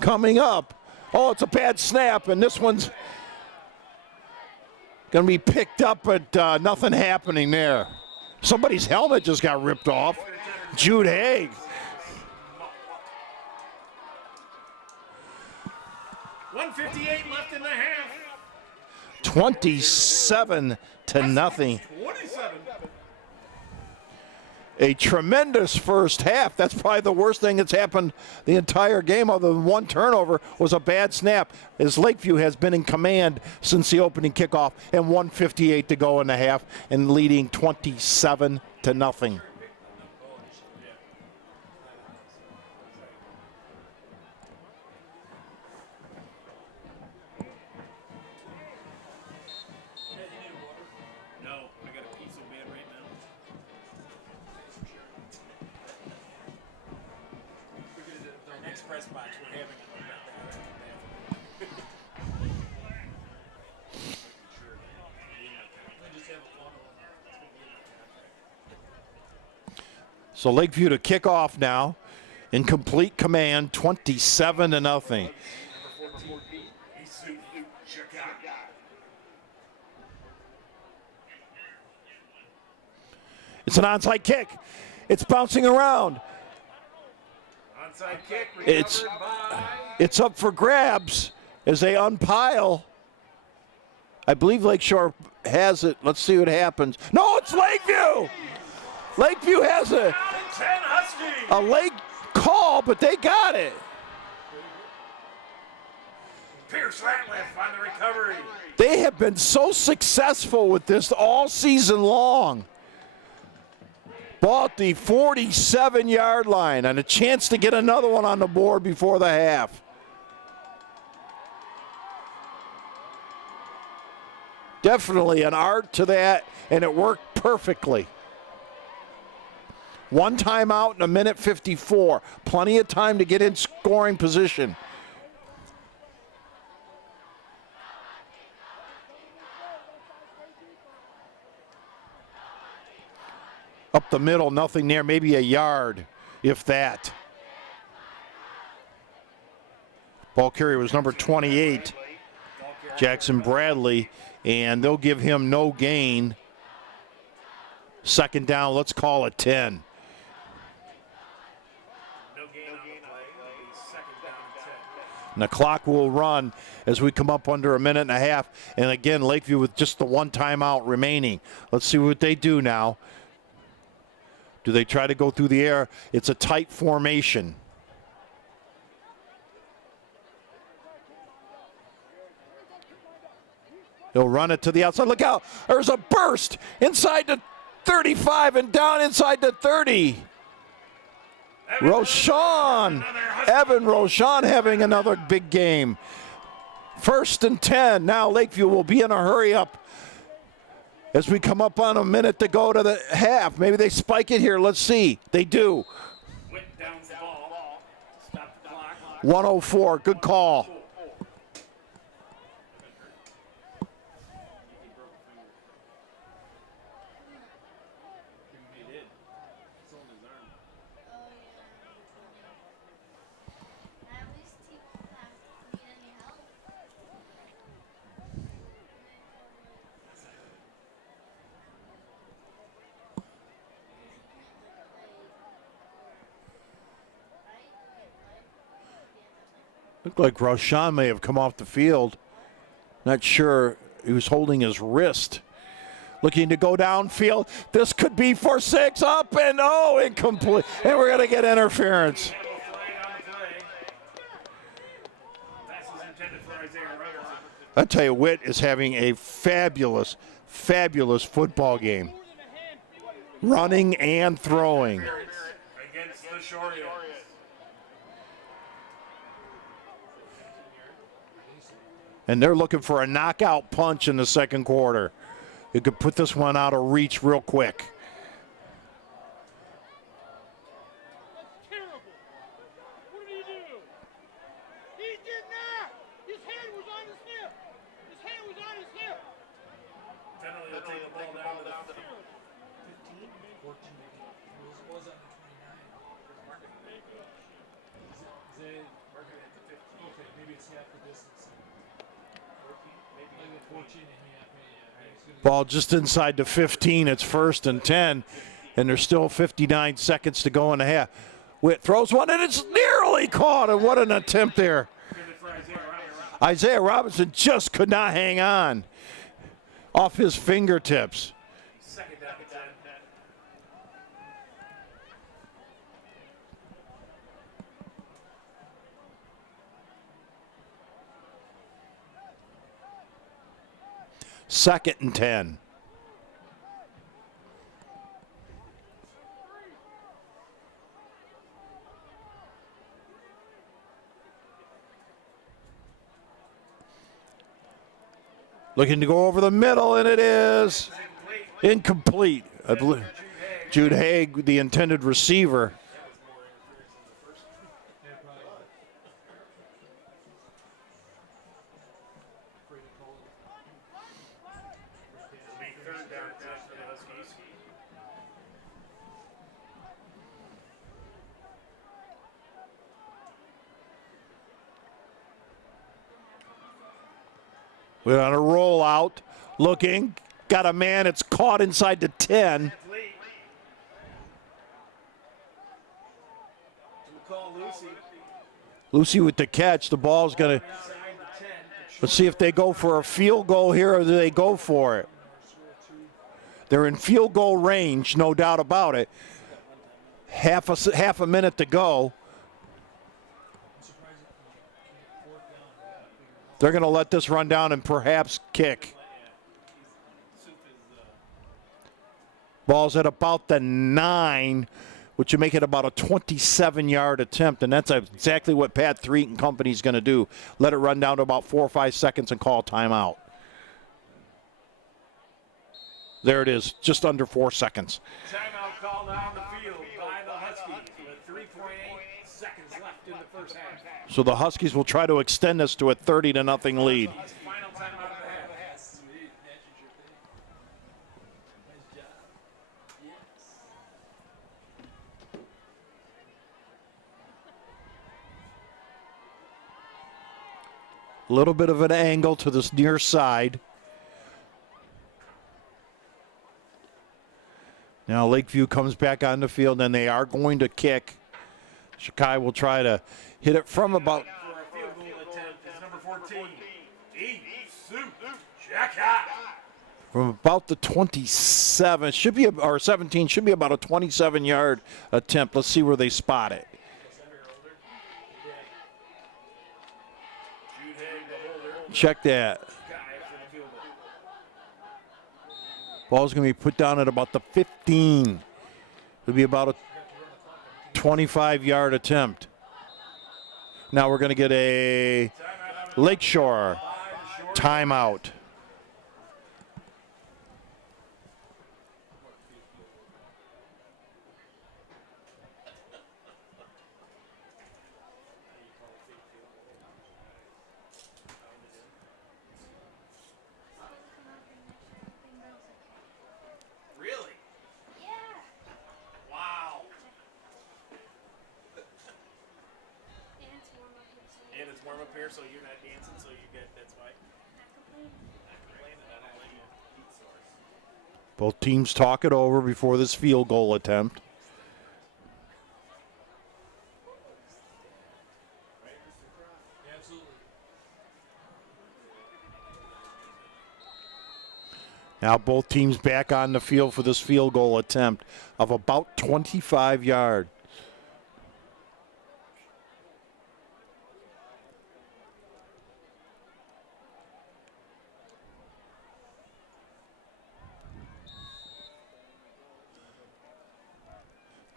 coming up. Oh, it's a bad snap, and this one's going to be picked up, but nothing happening there. Somebody's helmet just got ripped off. Jude Haig. 1:58 left in the half. 27-0. 27. A tremendous first half. That's probably the worst thing that's happened the entire game, other than one turnover, was a bad snap, as Lakeview has been in command since the opening kickoff, and 1:58 to go in the half, and leading 27-0. No, I got a pee so bad right now. Our next press box we're having So Lakeview to kick off now, in complete command, 27-0. It's an onside kick. It's bouncing around. Onside kick. It's up for grabs as they unpile. I believe Lakeshore has it. Let's see what happens. No, it's Lakeview. Lakeview has a late call, but they got it. Pierce Ratliff on the recovery. They have been so successful with this all season long. Ball at the 47-yard line and a chance to get another one on the board before the half. Definitely an art to that, and it worked perfectly. One timeout in 1:54. Plenty of time to get in scoring position. Up the middle, nothing there, maybe a yard, if that. Ball carrier was number 28, Jackson Bradley, and they'll give him no gain. Second down, let's call it 10. No gain on the play. It'll be second down and 10. And the clock will run as we come up under a minute and a half. And again, Lakeview with just the one timeout remaining. Let's see what they do now. Do they try to go through the air? It's a tight formation. He'll run it to the outside. Look out. There's a burst inside the 35 and down inside the 30. Evan Roshan having another big game. 1st and 10. Now Lakeview will be in a hurry up as we come up on a minute to go to the half. Maybe they spike it here. Let's see. They do. Whip down the ball. Stop the clock. 104. Good call. Looked like Roshan may have come off the field. Not sure. He was holding his wrist. Looking to go downfield. This could be for 6. Up and incomplete. And we're going to get interference. I tell you, Witt is having a fabulous, fabulous football game. Running and throwing. Against the Shorians. And they're looking for a knockout punch in the second quarter. You could put this one out of reach real quick. That's terrible. What did he do? He did not. His hand was on his hip. His hand was on his hip. Penalty will take the ball down to the 15, 14 maybe. It was on the 29. Is it marking at the 15? Okay, maybe it's half the distance. 14 and a half, maybe. Ball just inside the 15. It's 1st and 10. And there's still 59 seconds to go in the half. Witt throws one, and it's nearly caught. And what an attempt there. Isaiah Robinson just could not hang on off his fingertips. second down and 10. Second and 10. Looking to go over the middle, and it is incomplete. I believe Jude Haig, the intended receiver. Third down and 10 for the Huskies. We're on a rollout. Looking. Got a man. It's caught inside the 10. Lucy with the catch. The ball's going to. Let's see if they go for a field goal here or do they go for it. They're in field goal range, no doubt about it. Half a minute to go. They're going to let this run down and perhaps kick. Ball's at about the 9, which would make it about a 27-yard attempt, and that's exactly what Pat Threet and company is going to do. Let it run down to about 4 or 5 seconds and call timeout. There it is, just under 4 seconds. Timeout called on the field by the Huskies with 3.8 seconds left in the first half. So the Huskies will try to extend this to a 30-0 lead. Final timeout of the half. A little bit of an angle to this near side. Now Lakeview comes back on the field, and they are going to kick. Shikai will try to hit it from about. For a field goal attempt is number 14, Jacka. From about the 27, should be or 17, should be about a 27-yard attempt. Let's see where they spot it. Check that. Ball's going to be put down at about the 15. It'll be about a 25-yard attempt. Now we're going to get a Lakeshore timeout. Really? Wow. And it's warm up here, so you're not dancing, so you get, that's why. Both teams talk it over before this field goal attempt. Now both teams back on the field for this field goal attempt of about 25 yards.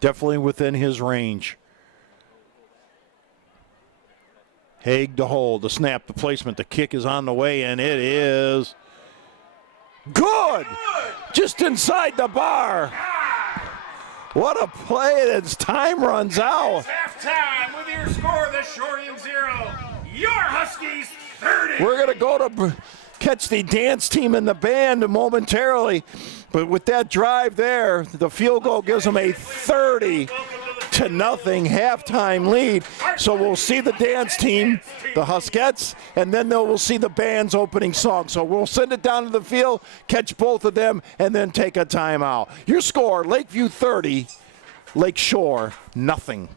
Definitely within his range. Haig to hold, the snap, the placement, the kick is on the way, and it is good! Just inside the bar. What a play as time runs out. Halftime with your score, the Shorian 0, your Huskies 30. We're going to go to catch the dance team and the band momentarily. But with that drive there, the field goal gives them a 30-0 halftime lead. So we'll see the dance team, the Huskettes, and then we'll see the band's opening song. So we'll send it down to the field, catch both of them, and then take a timeout. Your score, Lakeview 30, Lakeshore nothing.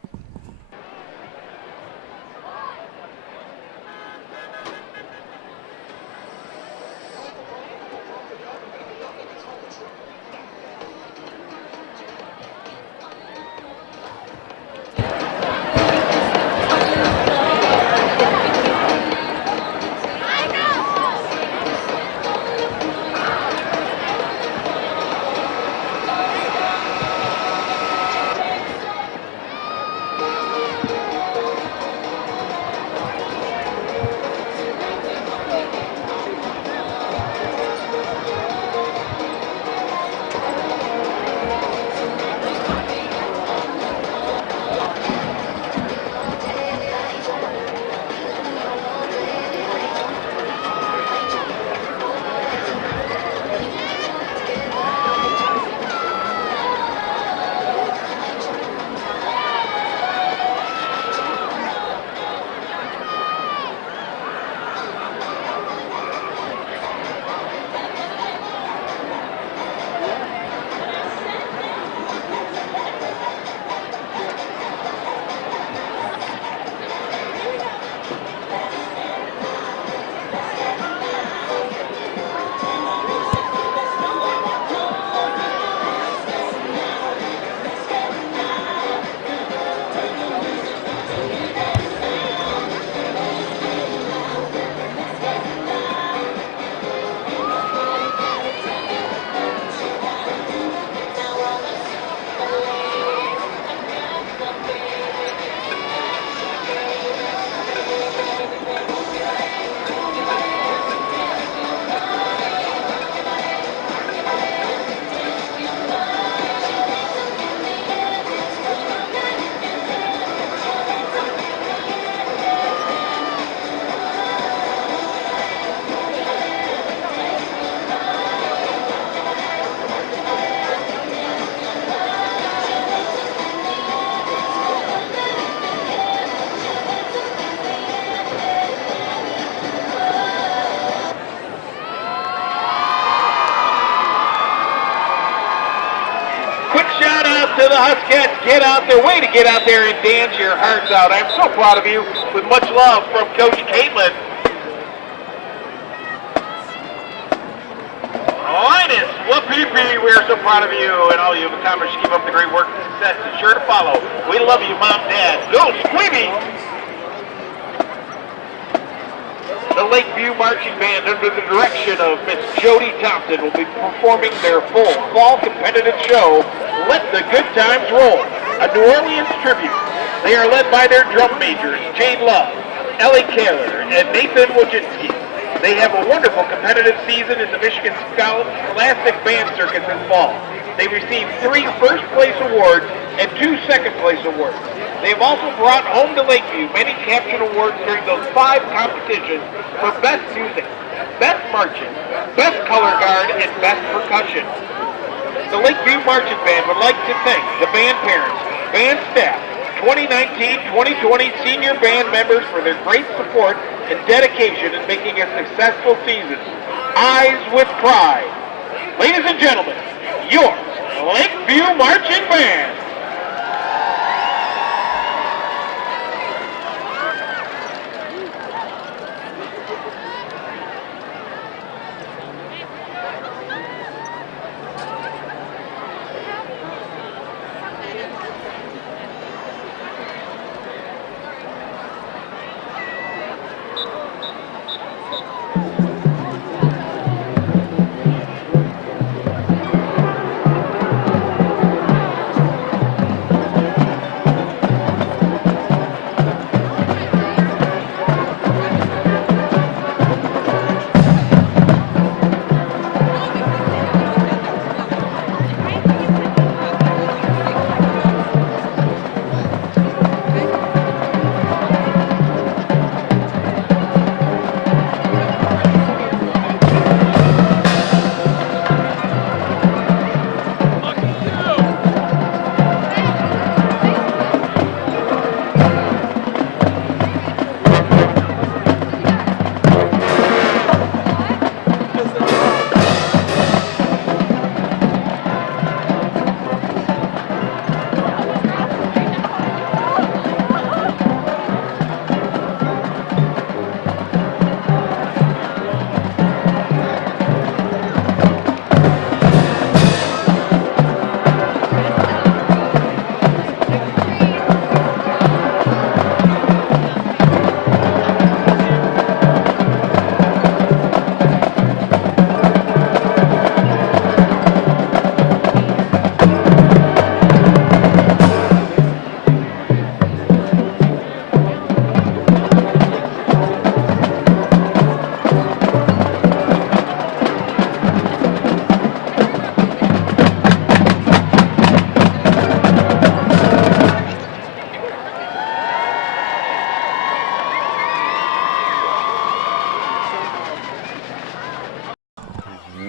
to the Huskettes. Get out there. Way to get out there and dance your hearts out. I'm so proud of you. With much love from Coach Caitlin. Linus Lapipi, we're so proud of you and all you've accomplished. Keep up the great work and success. It's sure to follow. We love you, Mom, Dad. Go Squeamy! The Lakeview Marching Band, under the direction of Miss Jody Thompson, will be performing their full fall competitive show, Let the Good Times Roll, a New Orleans tribute. They are led by their drum majors, Jade Love, Ellie Kaler, and Nathan Wojcicki. They have a wonderful competitive season in the Michigan Scholastic Band Circuit this fall. They received 3 first-place awards and 2 second-place awards. They have also brought home to Lakeview many caption awards during those 5 competitions for Best Music, Best Marching, Best Color Guard, and Best Percussion. The Lakeview Marching Band would like to thank the band parents, band staff, 2019-2020 senior band members for their great support and dedication in making a successful season. Eyes with pride. Ladies and gentlemen, your Lakeview Marching Band.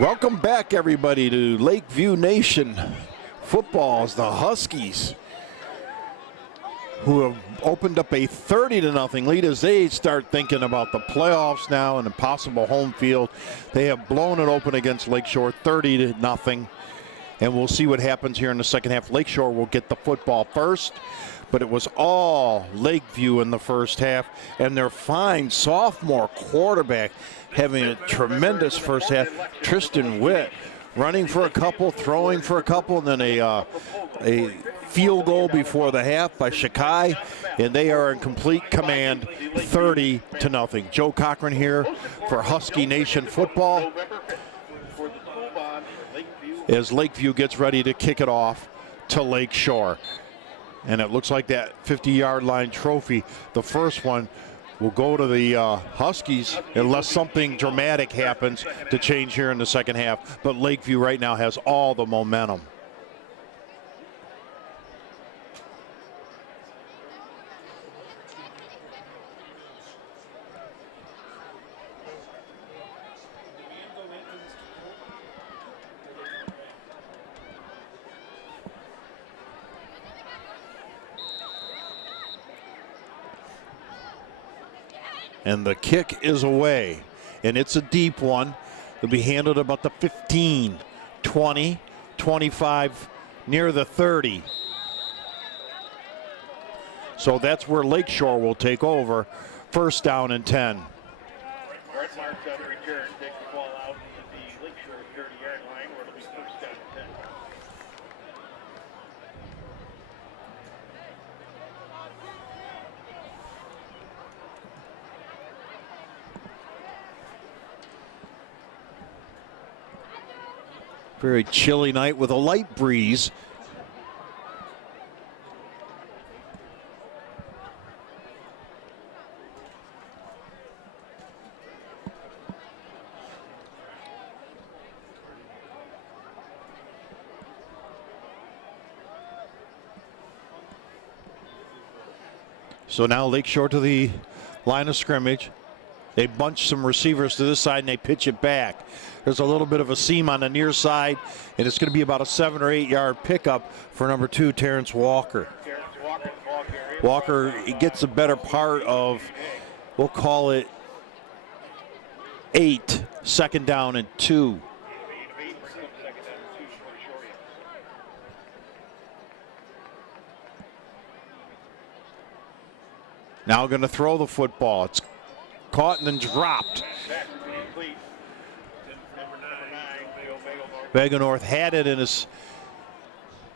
Welcome back, everybody, to Lakeview Nation football's the Huskies, who have opened up a 30-0 lead as they start thinking about the playoffs now and a possible home field. They have blown it open against Lakeshore 30-0, and we'll see what happens here in the second half. Lakeshore will get the football first, but it was all Lakeview in the first half, and their fine sophomore quarterback having a tremendous first half. Tristan Witt running for a couple, throwing for a couple, and then a field goal before the half by Shakai, and they are in complete command, 30-0. Joe Cochran here for Husky Nation football as Lakeview gets ready to kick it off to Lakeshore. And it looks like that 50-yard line trophy, the first one, will go to the Huskies unless something dramatic happens to change here in the second half. But Lakeview right now has all the momentum. And the kick is away, and it's a deep one. It'll be handled about the 15, 20, 25 near the 30. So that's where Lakeshore will take over. First down and 10. Brett Marks on the return takes the ball out to the Lakeshore 30-yard line where it'll be first down and 10. Very chilly night with a light breeze. So now Lakeshore to the line of scrimmage. They bunch some receivers to this side and they pitch it back. There's a little bit of a seam on the near side, and it's going to be about a 7 or 8 yard pickup for number 2, Terrence Walker. Walker, he gets the better part of, we'll call it 8, second down and 2. Now going to throw the football. It's caught and then dropped. Vega North had it in his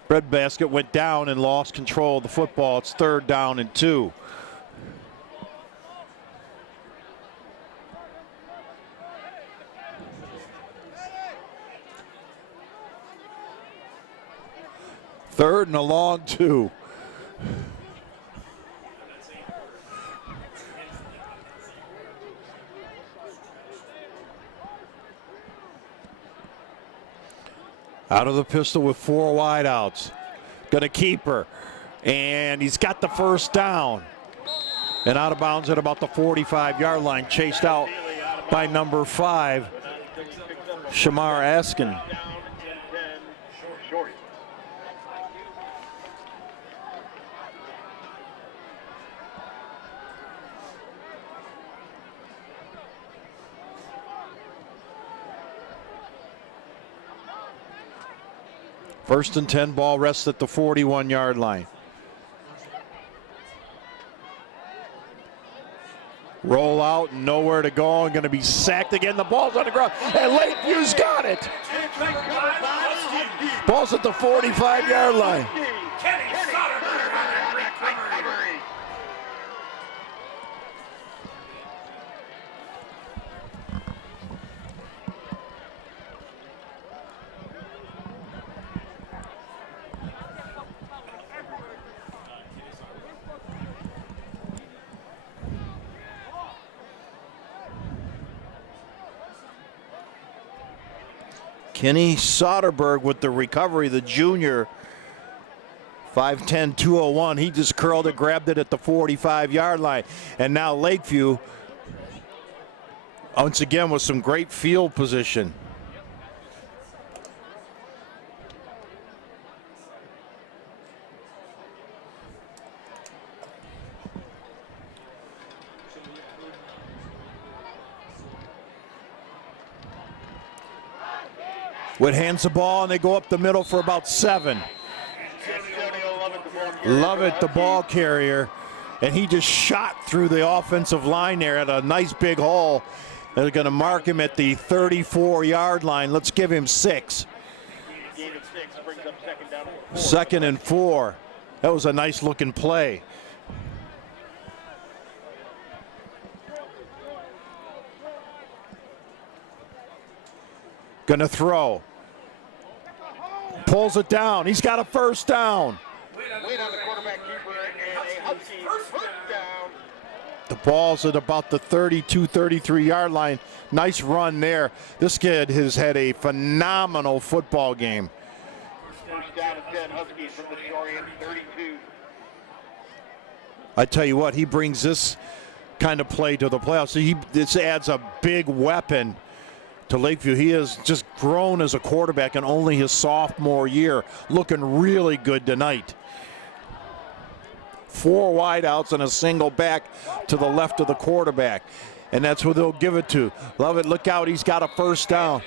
breadbasket, went down and lost control of the football. It's third down and 2. Third and a long 2. Out of the pistol with 4 wideouts. Gonna keep her. And he's got the first down. And out of bounds at about the 45-yard line. Chased out by number 5, Shamar Askin. First and 10, ball rests at the 41-yard line. Roll out and nowhere to go, and going to be sacked again. The ball's on the ground, and Lakeview's got it. Ball's at the 45-yard line. Kenny Soderberg with the recovery, the junior, 5'10", 201. He just curled it, grabbed it at the 45-yard line. And now Lakeview, once again, with some great field position. Wood hands the ball, and they go up the middle for about 7. Lovett, the ball carrier, and he just shot through the offensive line there at a nice big hole. They're going to mark him at the 34-yard line. Let's give him 6. Second and 4. That was a nice looking play. Going to throw. Pulls it down. He's got a first down. Wait on the quarterback keeper and a Husky first down. The ball's at about the 32, 33-yard line. Nice run there. This kid has had a phenomenal football game. First down and 10, Huskies from the Shorian 32. I tell you what, he brings this kind of play to the playoffs. This adds a big weapon to Lakeview. He has just grown as a quarterback in only his sophomore year, looking really good tonight. 4 wideouts and a single back to the left of the quarterback, and that's who they'll give it to. Lovett, look out, he's got a first down.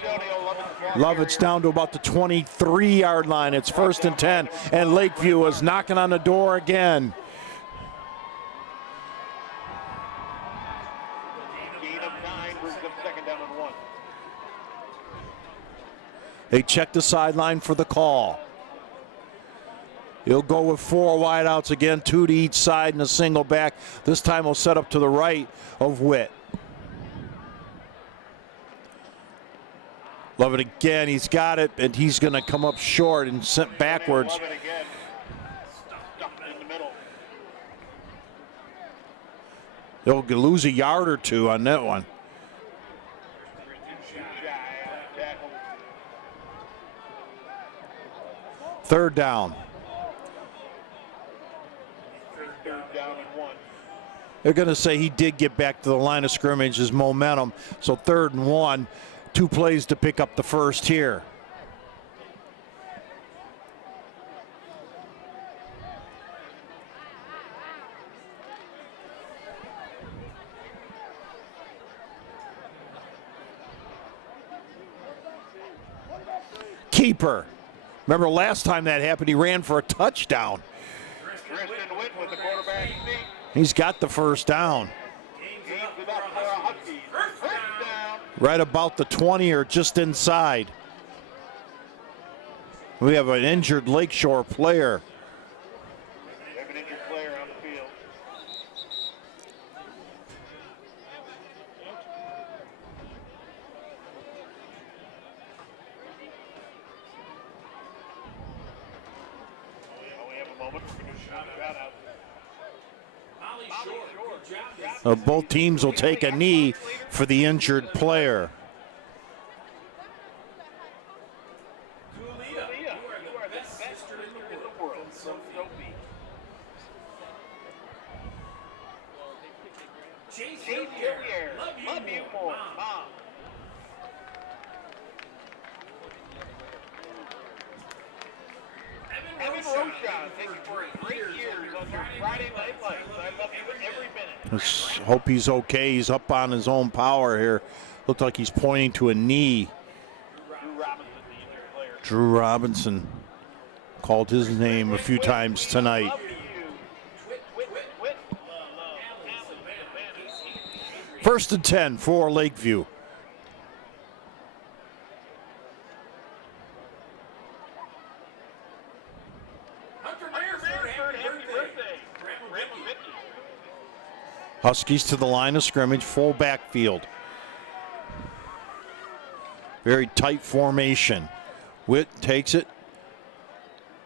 Lovett's down to about the 23-yard line. It's 1st and 10, and Lakeview is knocking on the door again. Gain of 9 brings up 2nd down and 1. They check the sideline for the call. He'll go with 4 wideouts again, 2 to each side and a single back. This time he'll set up to the right of Witt. Lovett again, he's got it, and he's going to come up short and sent backwards. Lovett again. Stuck in the middle. He'll lose a yard or 2 on that one. Tackle. 3rd down. 3rd down and 1. They're going to say he did get back to the line of scrimmage, his momentum. So 3rd and 1, 2 plays to pick up the first here. Keeper. Remember last time that happened, he ran for a touchdown. Kristen Witt with the quarterback sneak. He's got the 1st down. Gains it up for a Huskies. 1st down. Right about the 20 or just inside. We have an injured Lakeshore player. We have an injured player on the field. We have a moment. We're going to shout out. Molly Shore, good job. Both teams will take a knee for the injured player. Julia, you are the best sister in the world. Sophie. Chase Hillier, love you more, Mom. Evan Rochon, thank you for 3 years on your Friday Night Lights. I love you every minute. Let's hope he's okay. He's up on his own power here. Looked like he's pointing to a knee. Drew Robinson, the injured player. Drew Robinson called his name a few times tonight. Love you. Whit. 1st and 10 for Lakeview. Hunter Beresford, Beresford, happy birthday. Grandma Vicky. Huskies to the line of scrimmage, full backfield. Very tight formation. Witt takes it,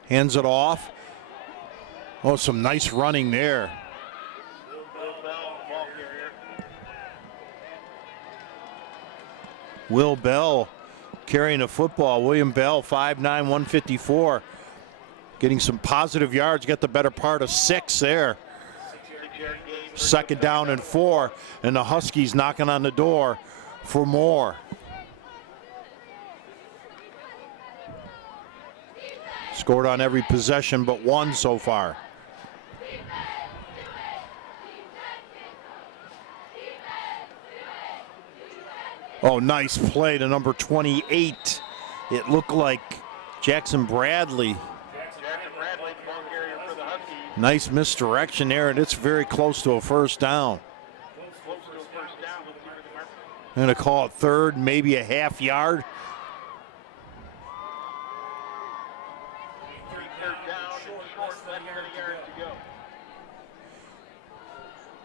hands it off. Oh, some nice running there. Will Bell, ball carrier. Will Bell carrying the football. William Bell, 5'9", 154. Getting some positive yards, got the better part of 6 there. 6-yard gain. 2nd down and 4, and the Huskies knocking on the door for more. Scored on every possession but 1 so far. Oh, nice play to number 28. It looked like Jackson Bradley. Jackson Bradley, the ball carrier for the Huskies. Nice misdirection there, and it's very close to a 1st down. Close to a 1st down with the mark. I'm going to call it 3rd, maybe a half yard. 3rd down, short, less than a yard to go.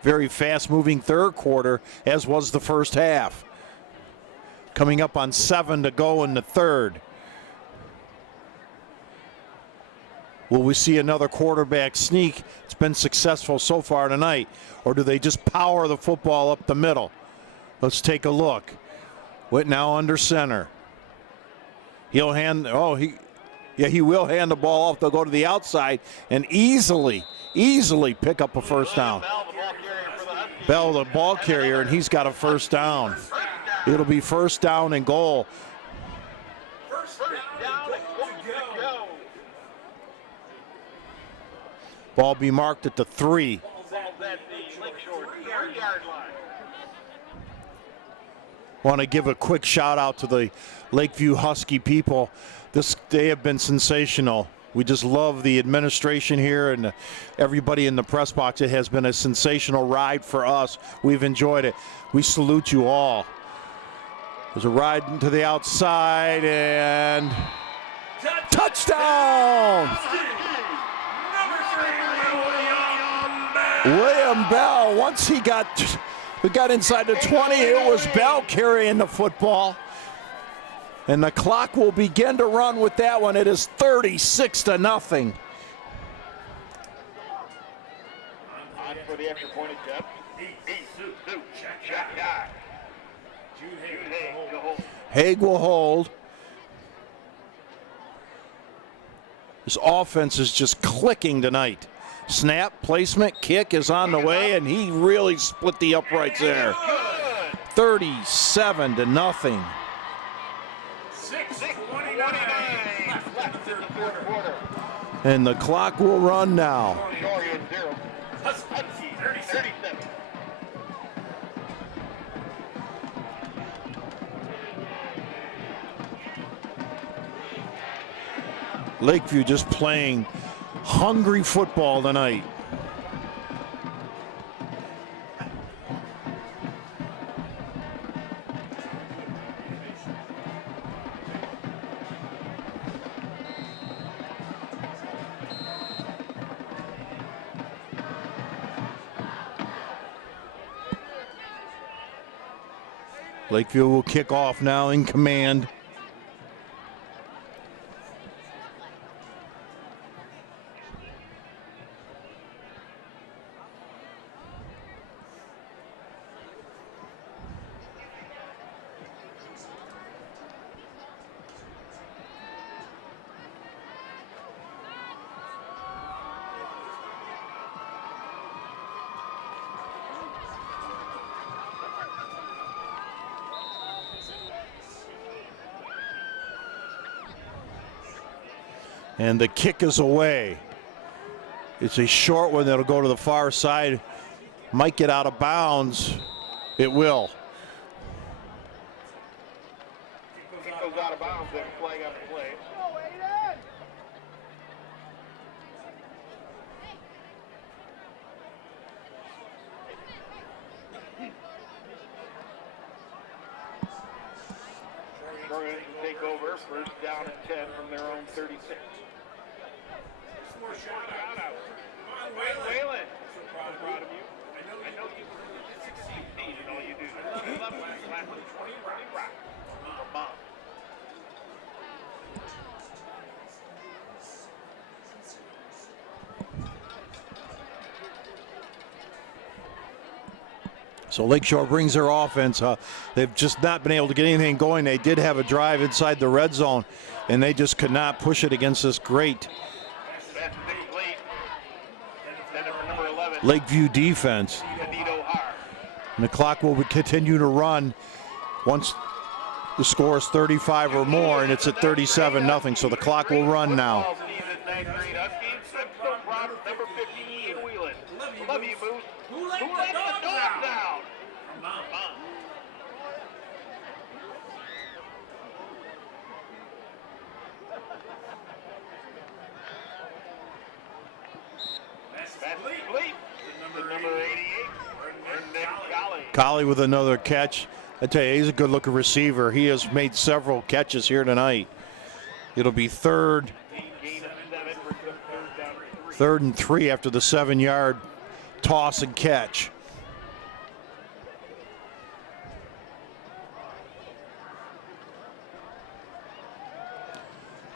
Very fast-moving 3rd quarter, as was the 1st half. Coming up on 7 to go in the 3rd. Will we see another quarterback sneak? It's been successful so far tonight. Or do they just power the football up the middle? Let's take a look. Witt now under center. He'll hand, he will hand the ball off. They'll go to the outside and easily pick up a 1st down. Bell, the ball carrier for the Huskies. Bell, the ball carrier, and he's got a 1st down. 1st down. It'll be 1st down and goal. First First down and goal to go. Ball be marked at the 3. Ball's at the Lakeshore 3-yard line. Want to give a quick shout out to the Lakeview Husky people. They have been sensational. We just love the administration here and everybody in the press box. It has been a sensational ride for us. We've enjoyed it. We salute you all. There's a ride to the outside and touchdown! William Bell, once we got inside the 20, it was Bell carrying the football. And the clock will begin to run with that one. It is 36-0. On for the extra point attempt. Haig will hold. This offense is just clicking tonight. Snap, placement, kick is on the way, and he really split the uprights there. 37-0. 6:29 left in the third quarter. And the clock will run now. Husky 37. Lakeview just playing hungry football tonight. Lakeview will kick off now in command. And the kick is away. It's a short one that'll go to the far side. Might get out of bounds. It will. Kick goes out of bounds and flag on the play. Shorians will take over. First down and 10 from their own 36. Whalen. So proud of you. I know you succeed in all you do. I love last 20 rock. Mom. So Lakeshore brings their offense. They've just not been able to get anything going. They did have a drive inside the red zone, and they just could not push it against this great Lakeview defense. And the clock will continue to run once the score is 35 or more, and it's at 37-0. So the clock will run now. I'm so proud of number 15, Whelan. Love you, Moose. Who let the dog down? That's Bleep. Number 88. And then Collie with another catch. I tell you, he's a good-looking receiver. He has made several catches here tonight. It'll be third and 3 after the 7-yard toss and catch.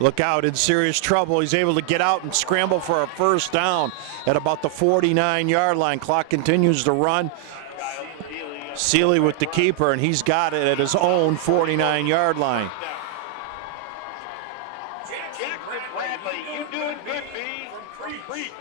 Look out, in serious trouble. He's able to get out and scramble for a first down at about the 49-yard line. Clock continues to run. Seeley with the keeper, and he's got it at his own 49-yard line. Jackson Bradley, you doing good, B. Preach.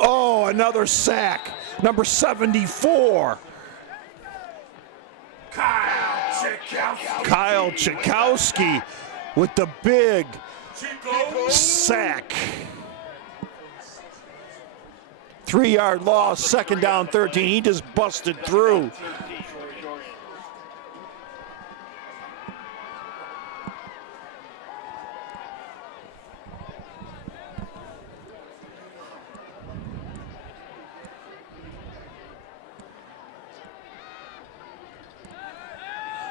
Oh, another sack. Number 74. Kyle, check Kyle Chakowski with the big sack. 3-yard loss, second down 13. He just busted through.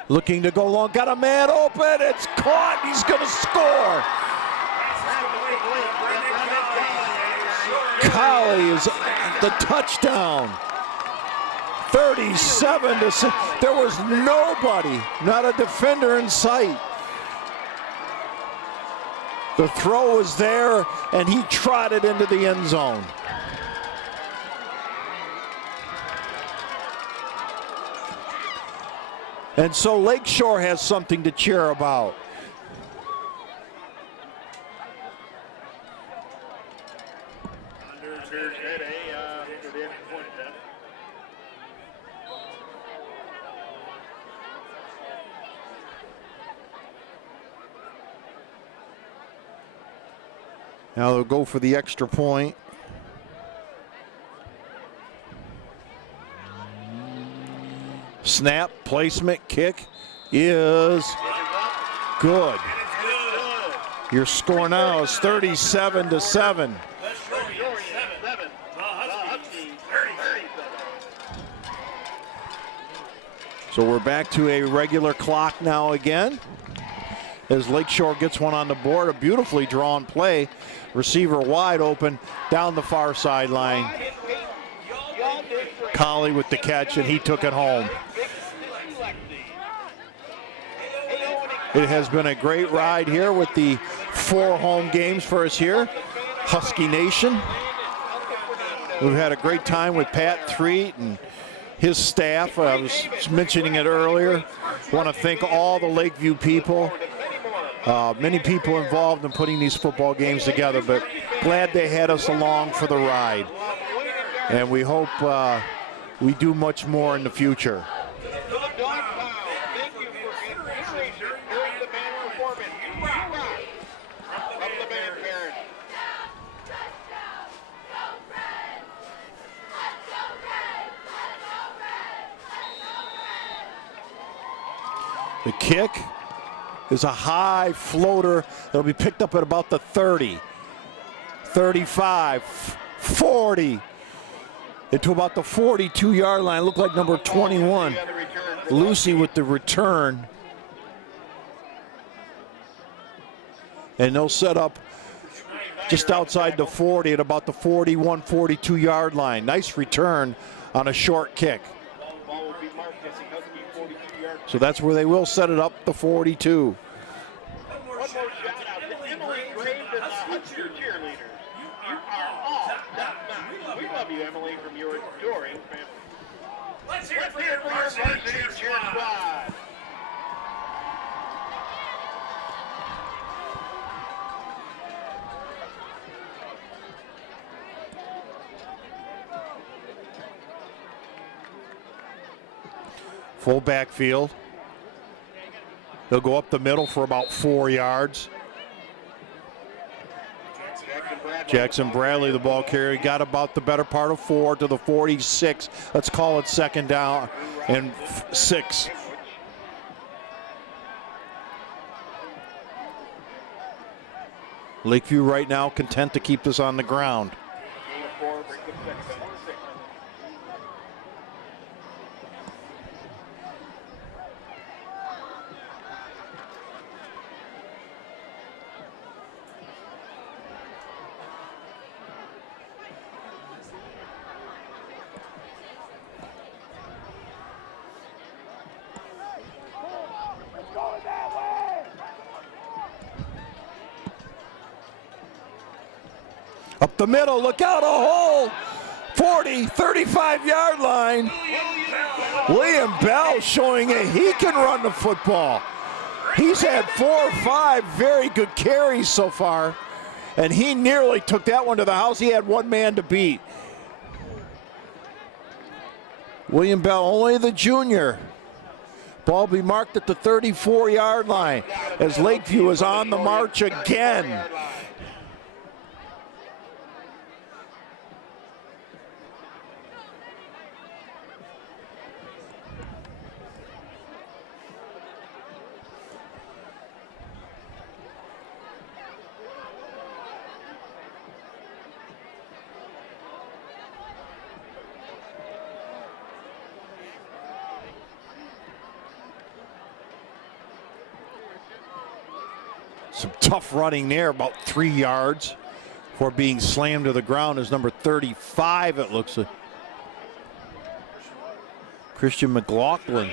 Looking to go long, got a man open, it's caught, he's gonna score. Colley is the touchdown. 37-6. There was nobody, not a defender in sight. The throw was there, and he trotted into the end zone. And so Lakeshore has something to cheer about. Now they'll go for the extra point. Snap, placement, kick is good. Your score now is 37-7. So we're back to a regular clock now again. As Lakeshore gets one on the board, a beautifully drawn play. Receiver wide open down the far sideline. Colley with the catch, and he took it home. It has been a great ride here with the 4 home games for us here. Husky Nation. We've had a great time with Pat Threet and his staff. I was mentioning it earlier. Want to thank all the Lakeview people. Many people involved in putting these football games together, but glad they had us along for the ride. And we hope we do much more in the future. The kick is a high floater that'll be picked up at about the 30, 35, 40, into about the 42-yard line. Looked like number 21, Lucy with the return. And they'll set up just outside the 40 at about the 41, 42-yard line. Nice return on a short kick. So that's where they will set it up, the 42. One more shout out to Emily Graves and the Husker cheerleaders. You are all top-notch. We love you, Emily, from your adoring family. Let's hear it for your varsity cheer squad. Full backfield. They'll go up the middle for about 4 yards. Jackson Bradley, the ball carrier, got about the better part of 4 to the 46. Let's call it second down and 6. Lakeview right now content to keep this on the ground. Up the middle, look out, a hole. 40, 35-yard line. William Bell showing he can run the football. He's had 4 or 5 very good carries so far, and he nearly took that one to the house. He had one man to beat. William Bell, only the junior, Ball be marked at the 34-yard line as Lakeview is on the march again. Some tough running there, about 3 yards before being slammed to the ground is number 35, it looks like. Christian McLaughlin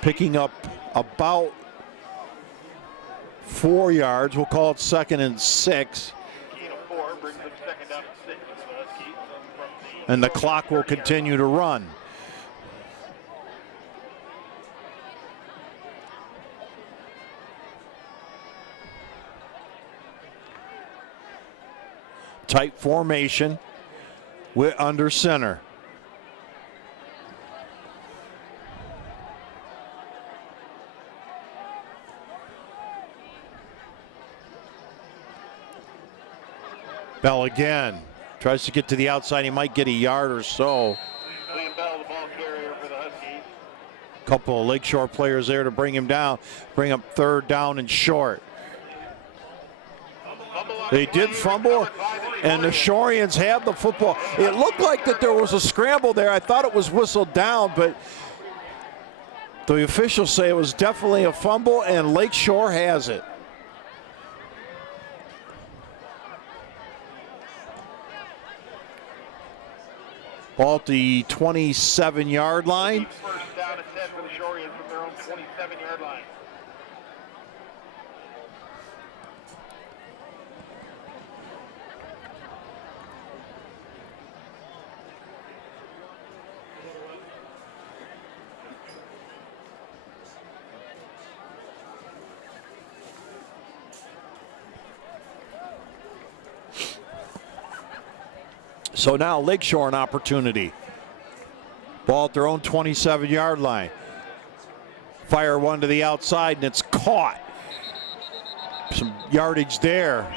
picking up about 4 yards. We'll call it 2nd and 6. And the clock will continue to run. Tight formation with under center. Bell again. Tries to get to the outside. He might get a yard or so. William Bell, the ball carrier for the Huskies. Couple of Lakeshore players there to bring him down. Bring up 3rd down and short. They did fumble, and the Shoreans have the football. It looked like that there was a scramble there. I thought it was whistled down, but the officials say it was definitely a fumble, and Lakeshore has it. Ball at the 27-yard line. First down and 10 for the Shoreans from their own 27-yard line. So now Lakeshore an opportunity. Ball at their own 27-yard line. Fire one to the outside, and it's caught. Some yardage there.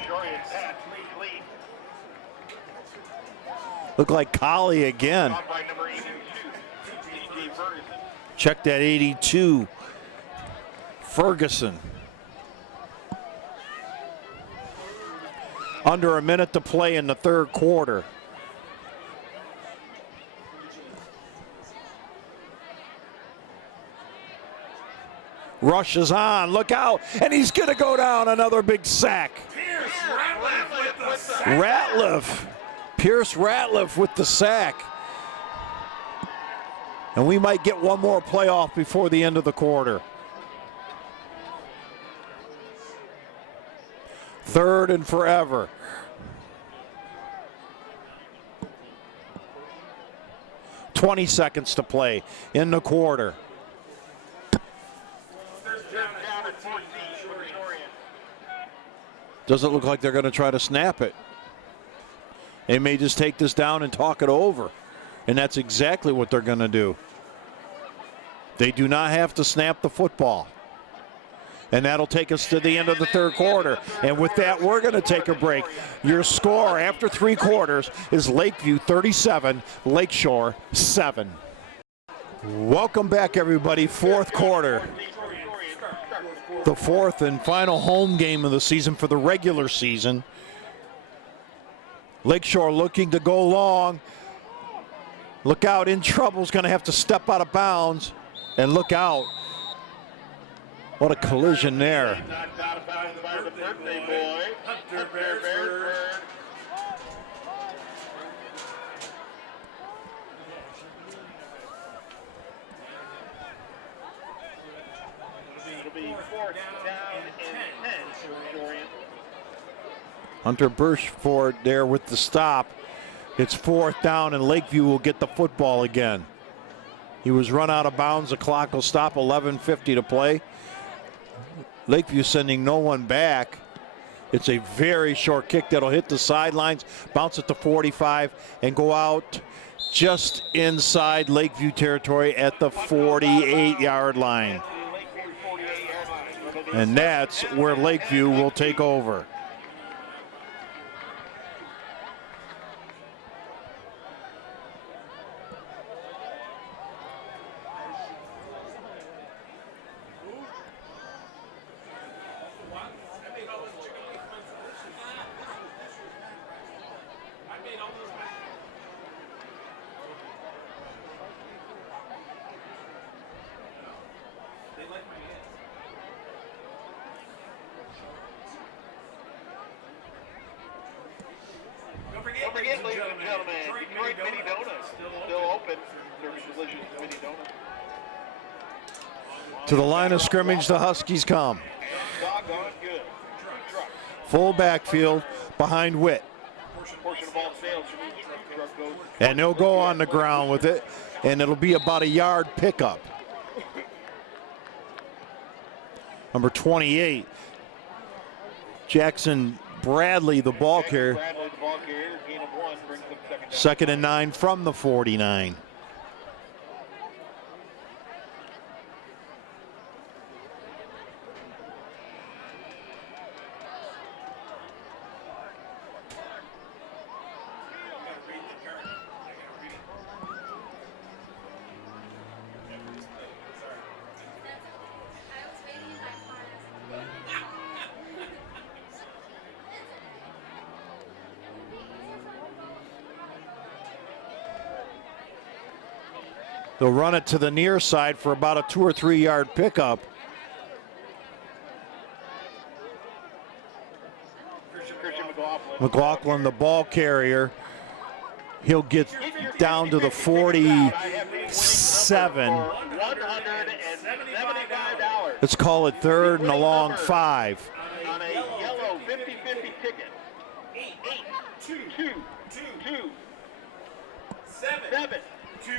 Look like Collie again. Check that 82. Ferguson. Under a minute to play in the 3rd quarter. Rush is on, look out, and he's going to go down, another big sack. Pierce Ratliff with the sack. And we might get one more playoff before the end of the quarter. 3rd and forever. $20 seconds to play in the quarter. Doesn't look like they're going to try to snap it. They may just take this down and talk it over. And that's exactly what they're going to do. They do not have to snap the football. And that'll take us to the end of the 3rd quarter. And with that, we're going to take a break. Your score after 3 quarters is Lakeview 37, Lakeshore 7. Welcome back, everybody. 4th quarter. The 4th and final home game of the season for the regular season. Lakeshore looking to go long. Look out, in trouble, is going to have to step out of bounds. And look out. What a collision there. Hunter Birchford there with the stop. It's 4th down, and Lakeview will get the football again. He was run out of bounds. The clock will stop. 11:50 to play. Lakeview sending no one back. It's a very short kick that'll hit the sidelines, bounce at the 45, and go out just inside Lakeview territory at the 48-yard line. And that's where Lakeview will take over. Don't forget, ladies and gentlemen, Detroit Mini Donuts still open. Serving delicious mini donuts. To the line of scrimmage, the Huskies come. Doggone good. Full backfield behind Witt. Portion of all sales from each truck goes. And they'll go on the ground with it, and it'll be about a yard pickup. Number 28, Jackson Bradley, the ball carrier. Bradley, the ball carrier, gain of 1, brings them Second and 9 from the 49. They'll run it to the near side for about a 2 or 3 yard pickup. McLaughlin, the ball carrier, he'll get down to the 47. Let's call it 3rd and a long 5. On a yellow 50-50 ticket. 7 2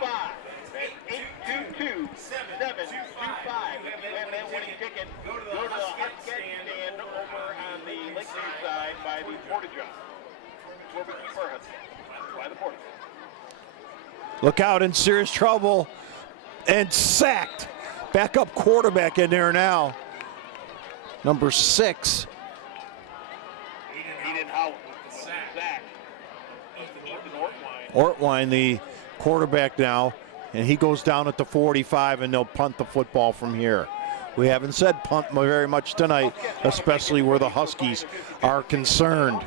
5 822 725. If you have that winning ticket, go to the hot stand over on the Lakeview side by the porta john. That's where we keep our Huskies, by the porta john. Look out, in serious trouble and sacked. Backup quarterback in there now. Number 6. Eden Howell with the sack. Ortwine, the quarterback now, and he goes down at the 45, and they'll punt the football from here. We haven't said punt very much tonight, especially where the Huskies are concerned.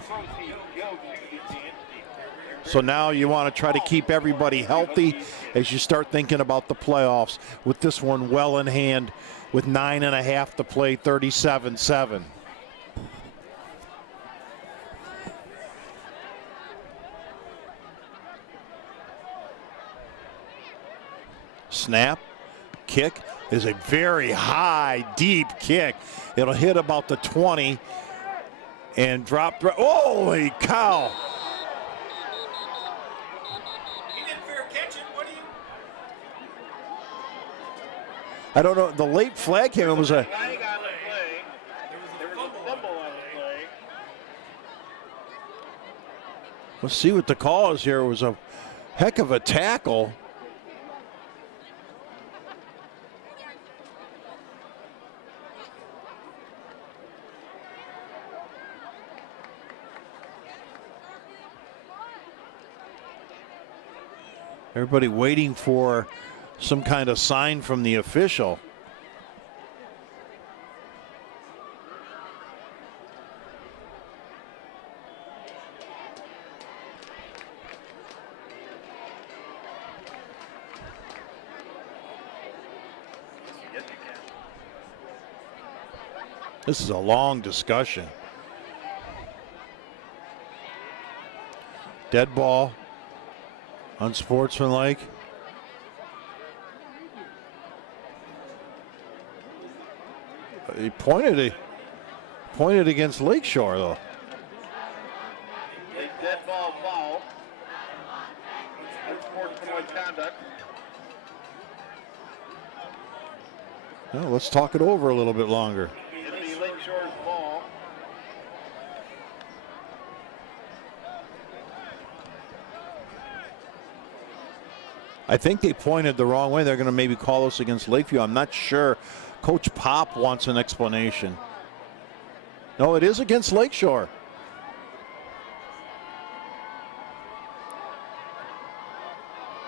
So now you want to try to keep everybody healthy as you start thinking about the playoffs with this one well in hand with 9.5 to play, 37-7. Snap, kick is a very high, deep kick. It'll hit about the 20 and drop. Holy cow! He didn't fair catch it. What do you? I don't know. The late flag came. It was a. Flag on the play. There was a fumble on the play. Let's see what the call is here. It was a heck of a tackle. Everybody waiting for some kind of sign from the official. This is a long discussion. Dead ball. Unsportsmanlike. He pointed against Lakeshore though. A dead ball foul. Unsportsmanlike conduct. Well, let's talk it over a little bit longer. It'll be Lakeshore's ball. I think they pointed the wrong way. They're going to maybe call us against Lakeview. I'm not sure. Coach Pop wants an explanation. No, it is against Lakeshore.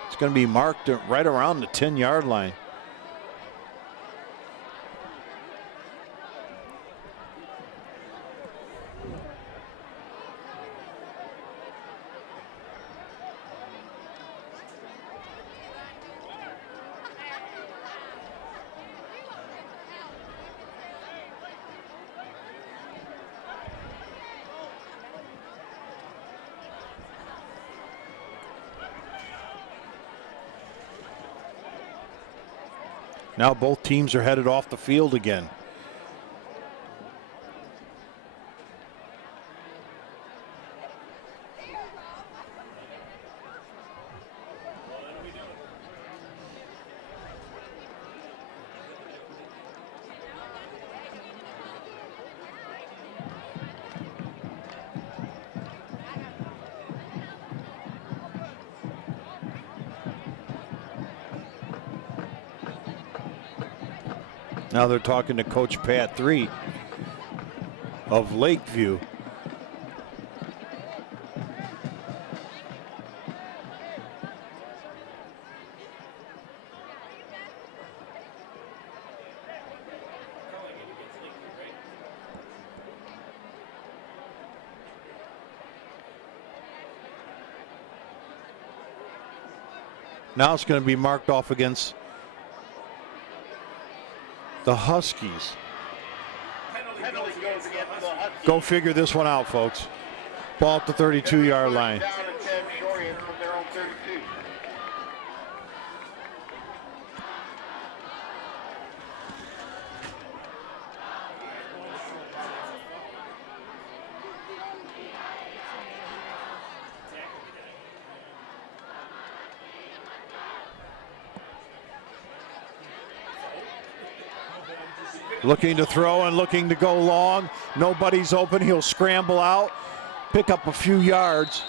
It's going to be marked right around the 10-yard line. Now both teams are headed off the field again. Now they're talking to Coach Pat 3 of Lakeview. Now it's going to be marked off against the Huskies. Penalty goes against the Huskies. Go figure this one out, folks. Ball at the 32-yard line. Down and 10 Shorians from their own 32. Looking to throw and looking to go long. Nobody's open. He'll scramble out, pick up a few yards,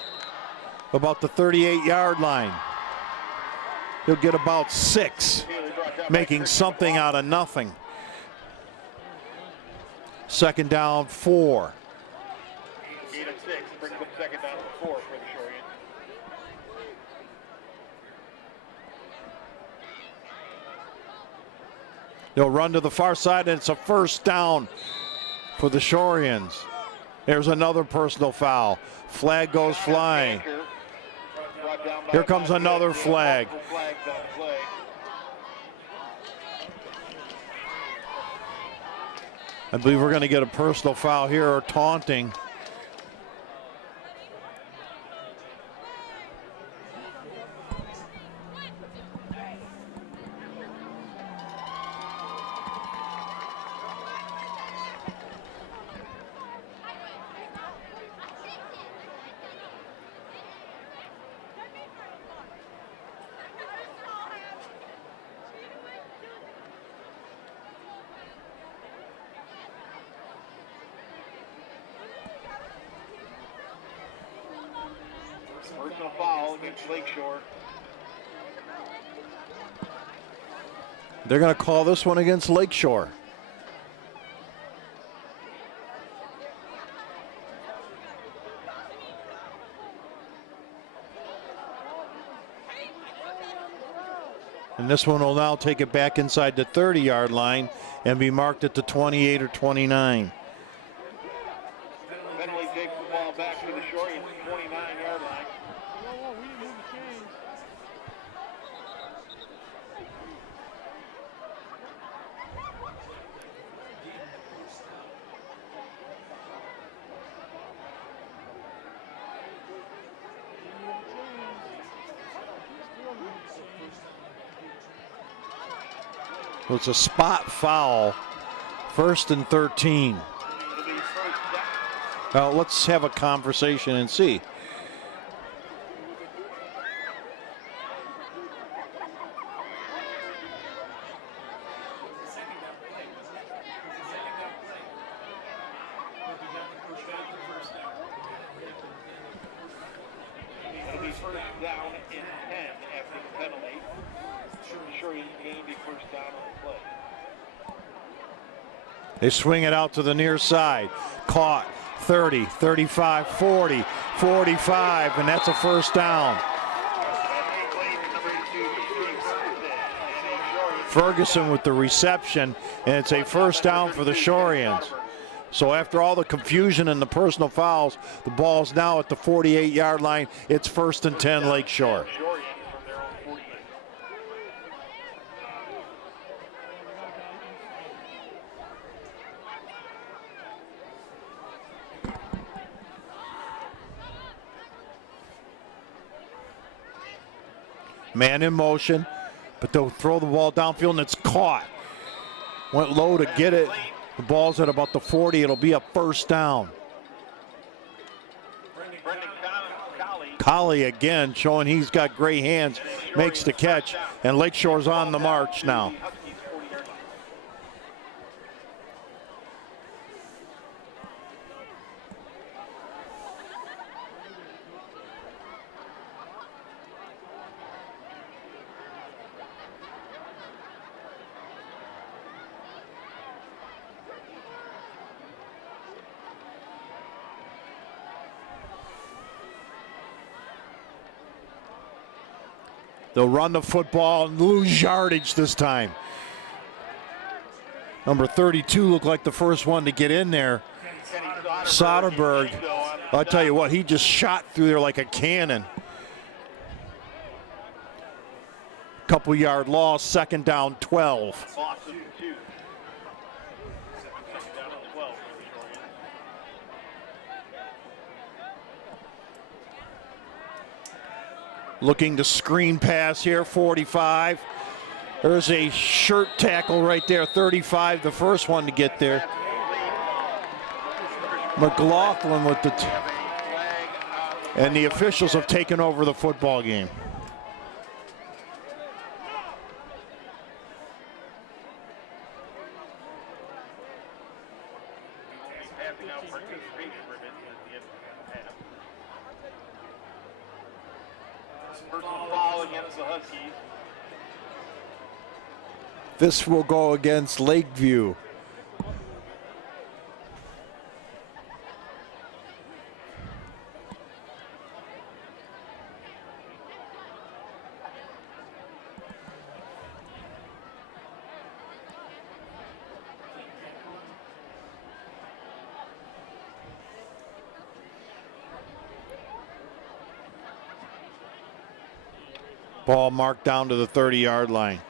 about the 38-yard line. He'll get about 6, making something out of nothing. Second down, 4. Gain of 6 brings up second down and 4 for the Shorians. They'll run to the far side, and it's a first down for the Shorians. There's another personal foul. Flag goes flying. Here comes another flag. I believe we're going to get a personal foul here, or taunting. Personal foul against Lakeshore. They're going to call this one against Lakeshore. And this one will now take it back inside the 30-yard line and be marked at the 28 or 29. Penalty takes the ball back to the Shorians, 29-yard line. Well, it's a spot foul. 1st and 13. It'll be first down. Well, let's have a conversation and see. It'll be first down and 10 after the penalty. Sure, he gained a first down on the play. They swing it out to the near side. Caught. 30, 35, 40, 45, and that's a first down. Ferguson with the reception, and it's a first down for the Shoreans. So after all the confusion and the personal fouls, the ball's now at the 48-yard line. It's 1st and 10 Lakeshore. Man in motion, but they'll throw the ball downfield and it's caught. Went low to get it. The ball's at about the 40. It'll be a first down. Colley again showing he's got great hands, makes the catch, and Lakeshore's on the march now. They'll run the football and lose yardage this time. Number 32 looked like the first one to get in there. Soderberg, I'll tell you what, he just shot through there like a cannon. Couple yard loss, 2nd down, 12. Looking to screen pass here, 45. There's a shirt tackle right there, 35, the first one to get there. McLaughlin with the and the officials have taken over the football game. This will go against Lakeview. Ball marked down to the 30-yard line.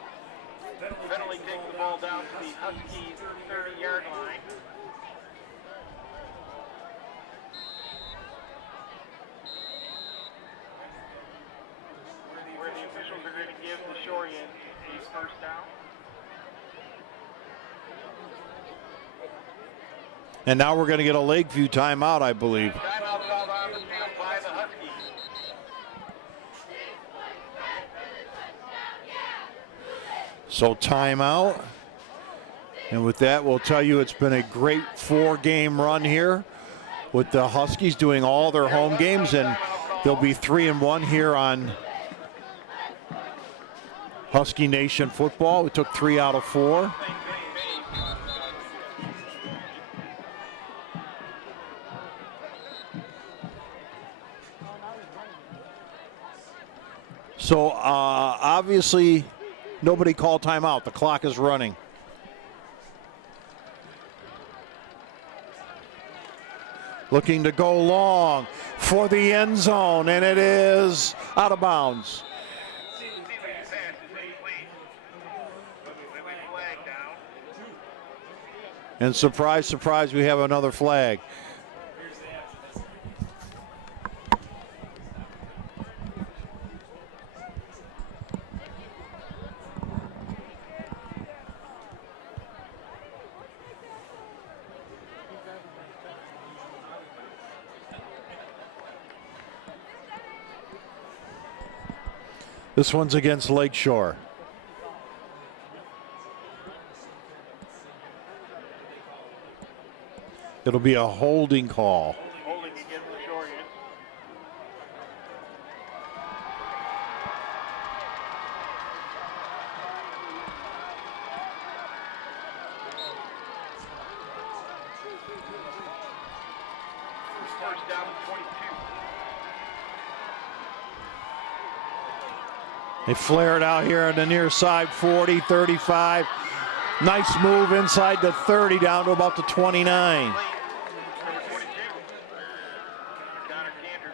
Penalty takes the ball down to the Huskies 30-yard line. Where the officials are going to give the Shoreans a first down. And now we're going to get a Lakeview timeout, I believe. Timeout called on the field by the Huskies. So timeout. And with that, we'll tell you it's been a great 4-game run here with the Huskies doing all their home games, and they'll be 3-1 here on Husky Nation football. We took 3 out of 4. So obviously nobody called timeout. The clock is running. Looking to go long for the end zone, and it is out of bounds. And surprise, surprise, we have another flag. This one's against Lakeshore. It'll be a holding call. Holding against the Shoreans. first down and 22. They flare it out here on the near side, 40, 35. Nice move inside the 30 down to about the 29. Number 22. Connor Cantor.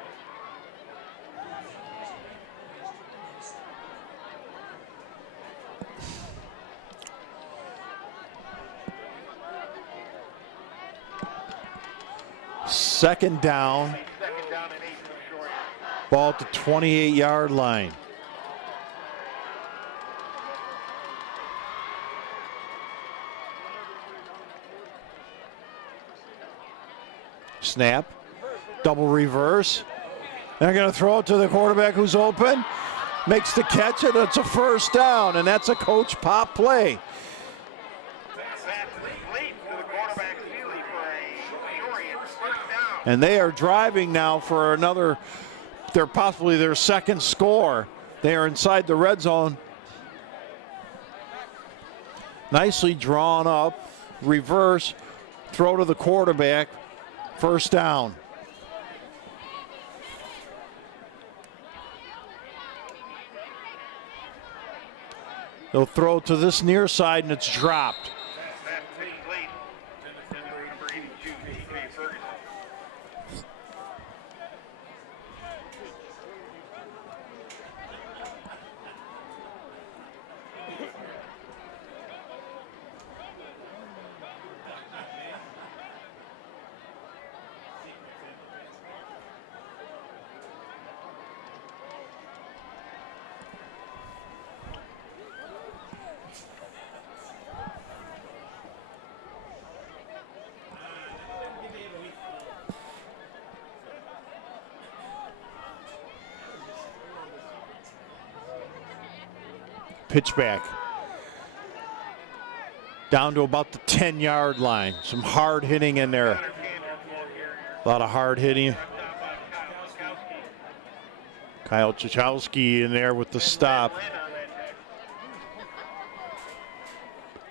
Second down, Second down and 8 for the short. ball at the 28-yard line. Snap, double reverse. They're going to throw it to the quarterback who's open. Makes the catch, and it's a first down, and that's a Coach Pop play. Pass late to the quarterback, Seeley, for a Shorian first down. And they are driving now for another, they're possibly their second score. They are inside the red zone. Nicely drawn up, reverse, throw to the quarterback, first down. They'll throw to this near side and it's dropped. Pass late to number 82, T.J. Ferguson. Pitch back. Down to about the 10-yard line. Some hard hitting in there. A lot of hard hitting. Kyle Chachowski in there with the stop.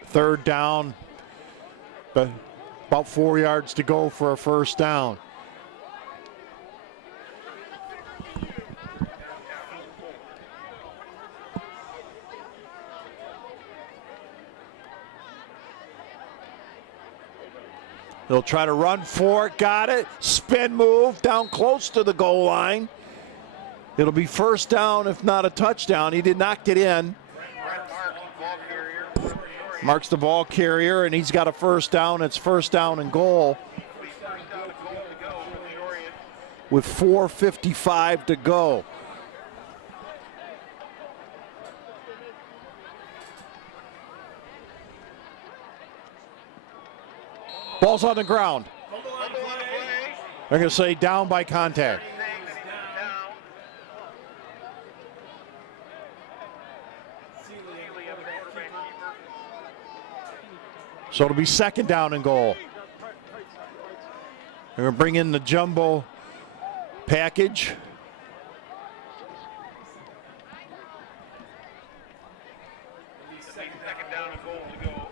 Third down. But about 4 yards to go for a first down. They'll try to run for it, got it, spin move, down close to the goal line. It'll be first down, if not a touchdown. He did not get in. Marks the ball carrier, and he's got a first down. It's first down and goal with 4:55 to go. Ball's on the ground. They're going to say down by contact. So it'll be second down and goal. They're going to bring in the jumbo package. Second down and goal to go.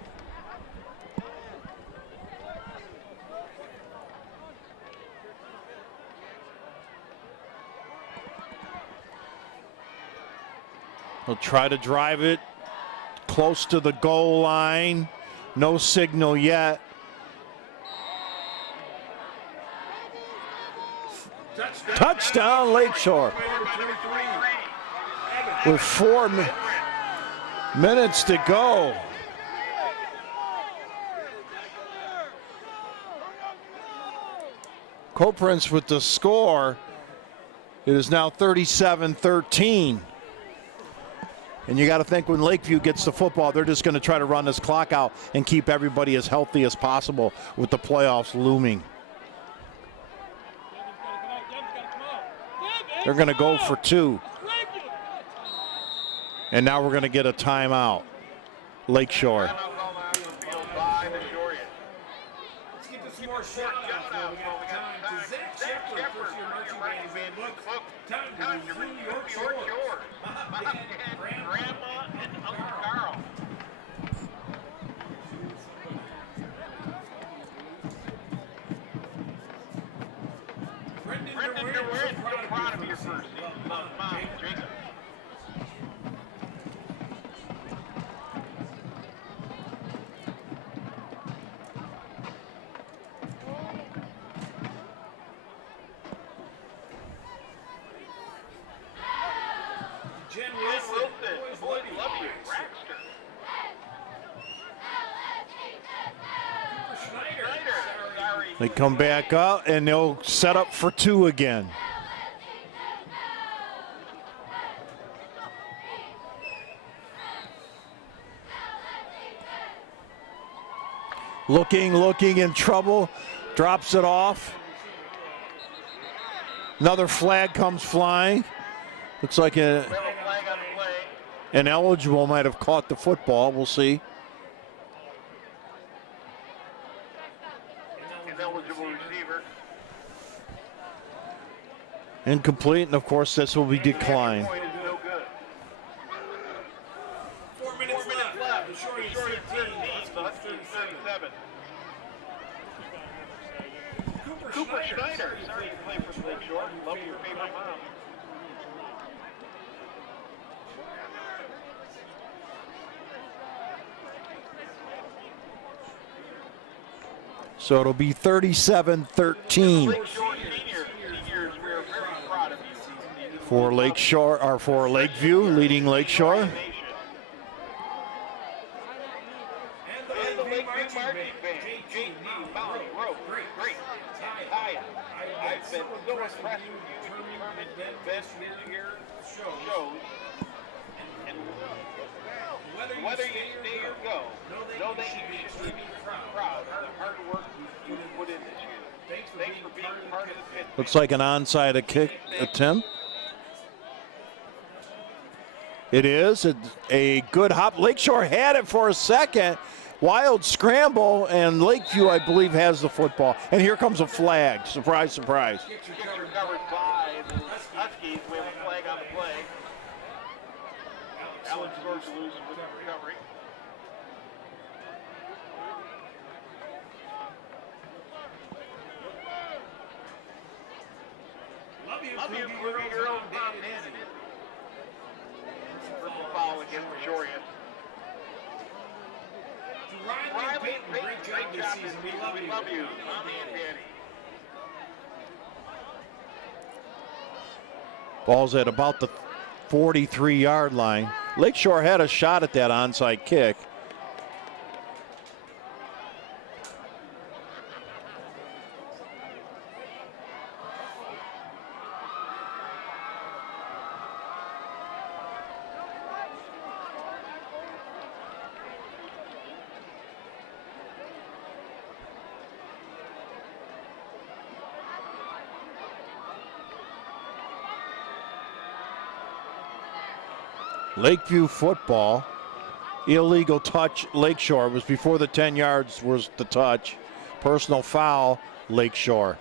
They'll try to drive it close to the goal line. No signal yet. Touchdown, Lakeshore. With 4 minutes to go. Coprince with the score. It is now 37-13. And you got to think when Lakeview gets the football, they're just going to try to run this clock out and keep everybody as healthy as possible with the playoffs looming. They're going to go for 2. And now we're going to get a timeout. Lakeshore. Let's get this more shot out there. We got time to Zach Shepard, first-year marching band is in the book. Time to resume your chores. Mom, Dad, Grandma, and Uncle Carl. Brendan Durant, so proud of your first mom, Jacob. Jen Wilson, boys love you, Rackster. Schneider, sorry. They come back up, and they'll set up for 2 again. Looking in trouble, drops it off. Another flag comes flying. Looks like We have a flag on the play. an eligible might have caught the football. We'll see. Ineligible receiver. Incomplete, and of course this will be declined. Point is no good. 4 minutes left. The short is 13. The Huskies 37. Cooper Schneider, sorry to play for Lakeshore. Love your favorite mom. So it'll be 37-13 Lakeshore seniors, we are very proud of you. for Lakeshore, or for Lakeview, leading Lakeshore. And the Lakeview Marching Band, JT, Molly, Rowe, great. Taya, I've been so impressed with you, determined, best this year shows. And whether you stay or go, know that you should be proud of the hard work you put in this year. Thanks for being part of the pit. Looks like an onside kick attempt. It is a good hop. Lakeshore had it for a second. Wild scramble, and Lakeview, I believe, has the football. And here comes a flag. Surprise, surprise. Gets recovered by the Huskies. We have a flag on the play. Alex Sorgeluz with the recovery. Love you, Ruby Girl, Mom Nancy. Personal foul against the Shorians. Riley and Peyton, great job this season. We love you, Mommy and Daddy. Ball's at about the 43-yard line. Lakeshore had a shot at that onside kick. Lakeview football, illegal touch Lakeshore. It was before the 10 yards was the touch. Personal foul Lakeshore.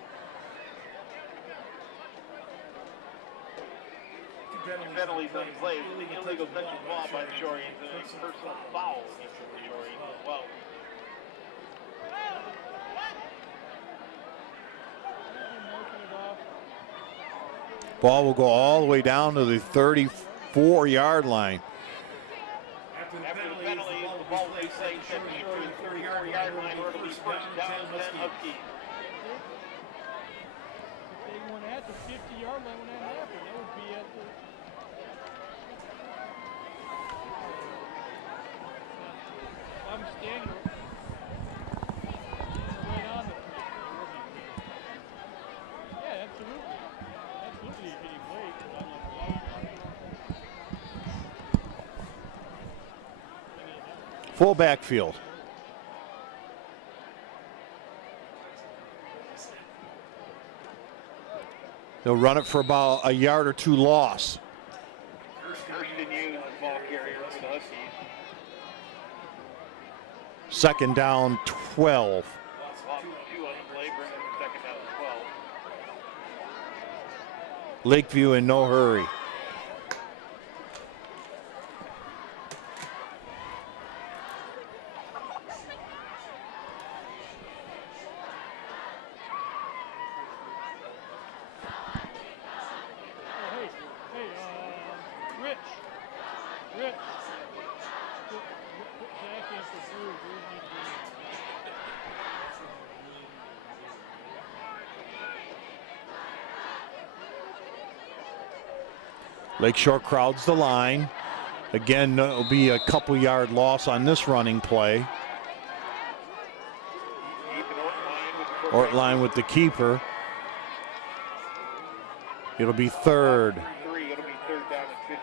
Penalties on play. Illegal touch the ball by the Shorians and a personal foul against the Shorians as well. Ball will go all the way down to the 34-yard line. After the After the penalty, penalty, the ball they say at the Shorian 34-yard line, where it'll be first down 10 Huskies. They went at the 50-yard line when that happened. That would be at the. I'm standing right on the. Yeah, absolutely. Absolutely, you're getting late. Full backfield. They'll run it for about a yard or two loss. Kirsten Hughes, ball carrier for the Huskies. Second down, 12. Lost 2 on the play, bringing the second down to 12. Lakeview in no hurry. Lakeshore crowds the line. Again, it'll be a couple-yard loss on this running play. Ortline with the keeper. It'll be third. It'll be third down and 15.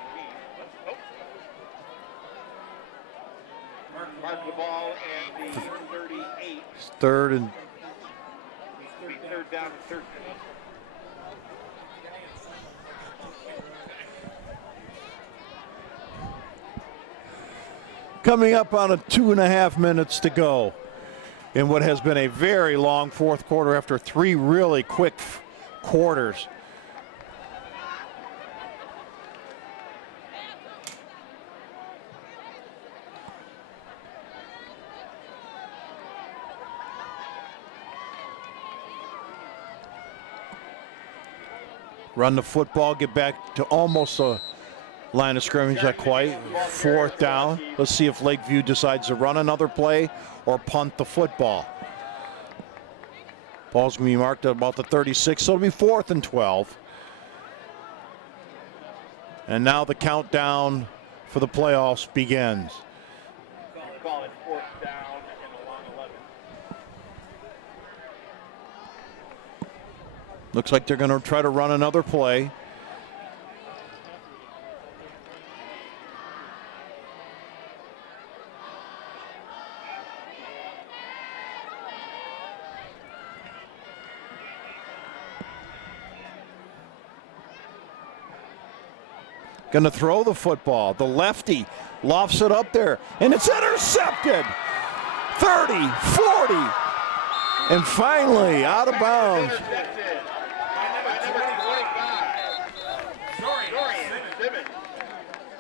Mark the ball and the 38. Third and It'll be third down and 13. coming up on 2.5 minutes to go in what has been a very long fourth quarter after 3 really quick quarters. Run the football, get back to almost a line of scrimmage, not quite. 4th down. Let's see if Lakeview decides to run another play or punt the football. Ball's going to be marked at about the 36, so it'll be 4th and 12. And now the countdown for the playoffs begins. Call it 4th down and a long 11. Looks like they're going to try to run another play. Going to throw the football. The lefty lofts it up there, and it's intercepted. 30, 40, and finally out of bounds.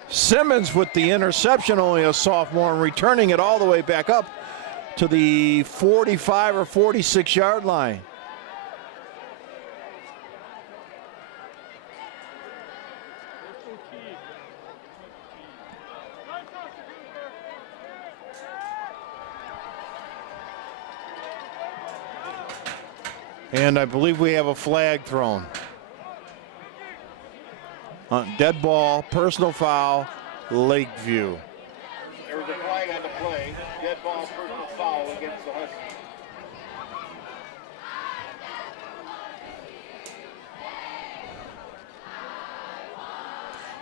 Simmons with the interception, only a sophomore, and returning it all the way back up to the 45 or 46 yard line. And I believe we have a flag thrown. Dead ball, personal foul, Lakeview. There was a flag on the play. Dead ball, personal foul against the Huskies.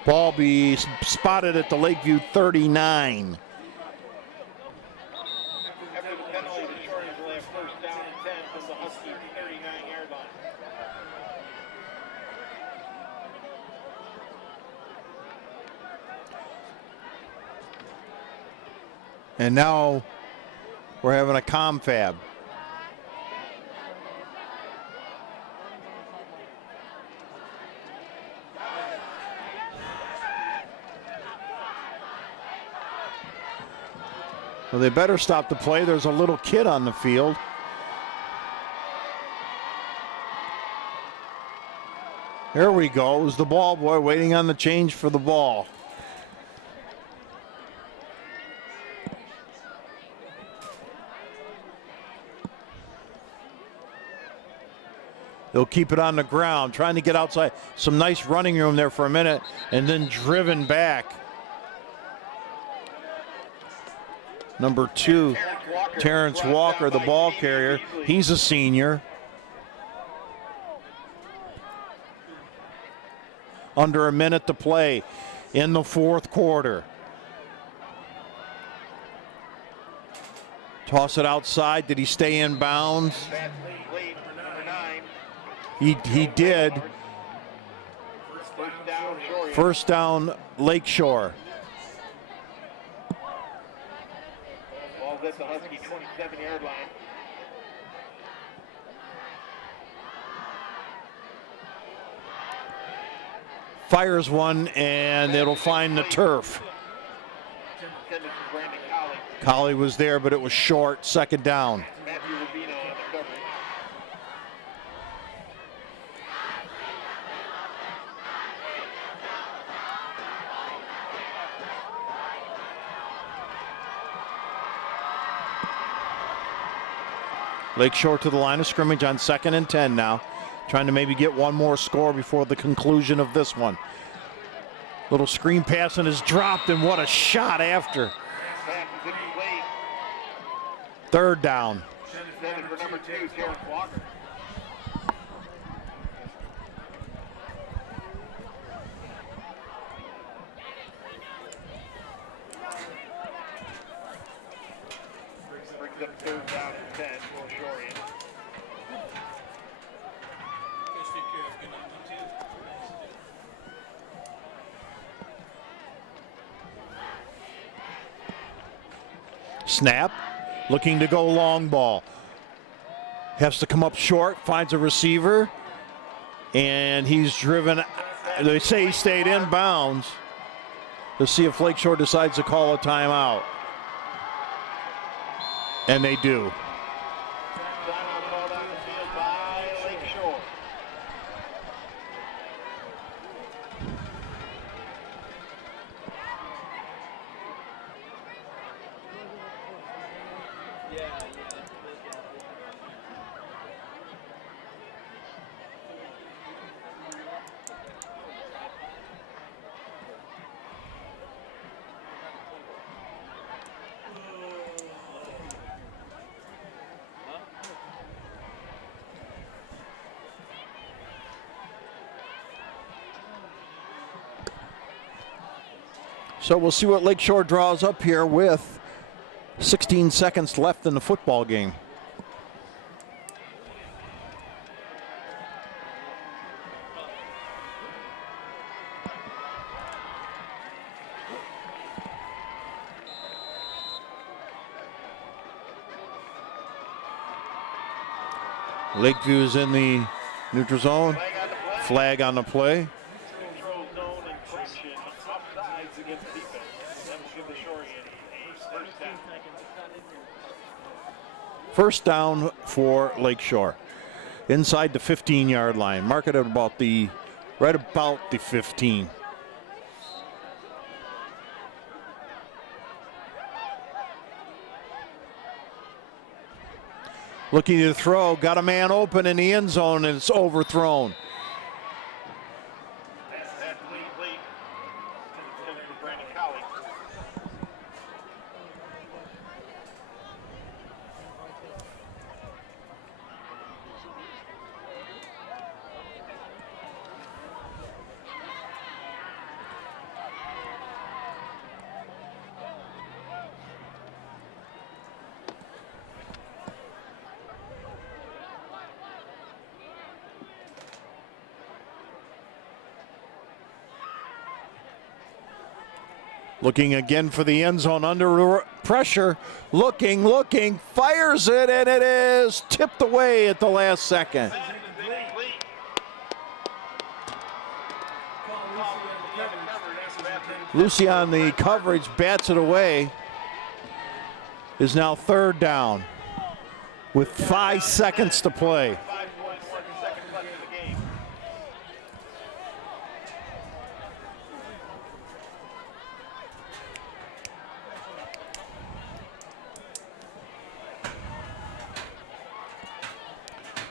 Ball be spotted at the Lakeview 39. After the penalty, the Shorties will have 1st down and 10 from the Huskies 39-yard line. And now we're having a confab. Well, they better stop the play. There's a little kid on the field. There we go. It was the ball boy waiting on the change for the ball. They'll keep it on the ground, trying to get outside. Some nice running room there for a minute, and then driven back. Number 2, Terrence Walker, the ball carrier. He's a senior. Under a minute to play in the fourth quarter. Toss it outside. Did he stay in bounds? He did. First down, Lakeshore. Ball's at the Husky 27-yard line. Fires one, and it'll find the turf. Colley was there, but it was short. 2nd down. Matthew Rubino on the coverage. Lakeshore to the line of scrimmage on 2nd and 10 now. Trying to maybe get one more score before the conclusion of this one. Little screen pass and is dropped, and what a shot after. Pass is incomplete. Third down. Intended for number 2, Terrence Walker. Brings up third down and 10 for Shorian. Snap, looking to go long ball. Has to come up short, finds a receiver, and he's driven. They say he stayed in bounds. Let's see if Lakeshore decides to call a timeout. And they do. Timeout called on the field by Lakeshore. So we'll see what Lakeshore draws up here with 16 seconds left in the football game. Lakeview's in the neutral zone. Flag on the play. Control zone infraction. Offsides against defense. That will give the Shorian a first down. First down for Lakeshore. Inside the 15-yard line. Mark it at right about the 15. Looking to throw, got a man open in the end zone, and it's overthrown. Pass is incomplete. Intended for Brandon Colley. Looking again for the end zone under pressure. Looking, fires it, and it is tipped away at the last second. Lucy on the coverage bats it away. Is now third down with 5 seconds to play. 5.1 seconds left in the game.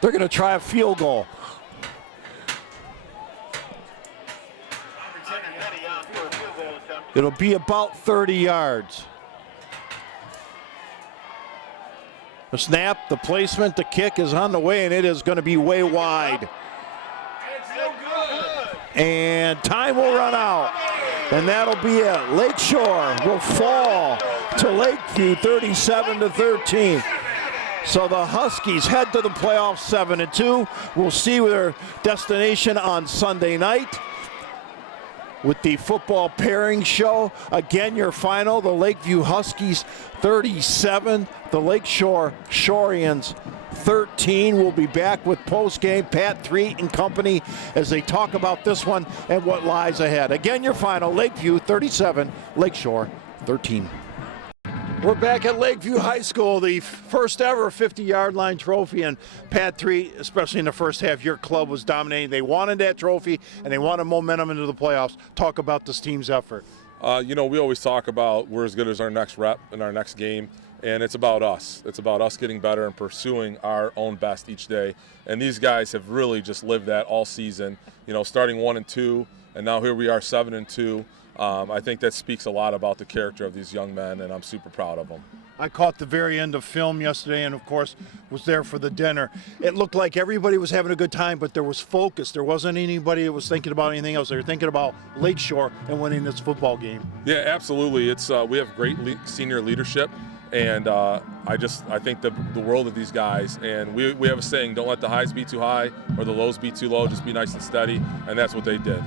They're going to try a field goal. Petty on for a field goal attempt. It'll be about 30 yards. The snap, the placement, the kick is on the way, and it is going to be way wide. It's no good. And time will run out. And that'll be it. Lakeshore will fall to Lakeview 37-13. So the Huskies head to the playoffs 7-2. We'll see their destination on Sunday night with the football pairing show. Again, your final, the Lakeview Huskies 37, the Lakeshore Shorians 13. We'll be back with postgame, Pat Treat and company, as they talk about this one and what lies ahead. Again, your final, Lakeview 37, Lakeshore 13. We're back at Lakeview High School, the first ever 50-yard line trophy, and Pat Treat, especially in the first half, your club was dominating. They wanted that trophy, and they wanted momentum into the playoffs. Talk about this team's effort. We always talk about we're as good as our next rep in our next game. And it's about us. It's about us getting better and pursuing our own best each day. And these guys have really just lived that all season, you know, starting 1-2, and now here we are 7-2. I think that speaks a lot about the character of these young men, and I'm super proud of them. I caught the very end of film yesterday and, of course, was there for the dinner. It looked like everybody was having a good time, but there was focus. There wasn't anybody that was thinking about anything else. They were thinking about Lakeshore and winning this football game. Yeah, absolutely. It's we have great senior leadership, and I think the world of these guys. And we have a saying, don't let the highs be too high or the lows be too low. Just be nice and steady, and that's what they did.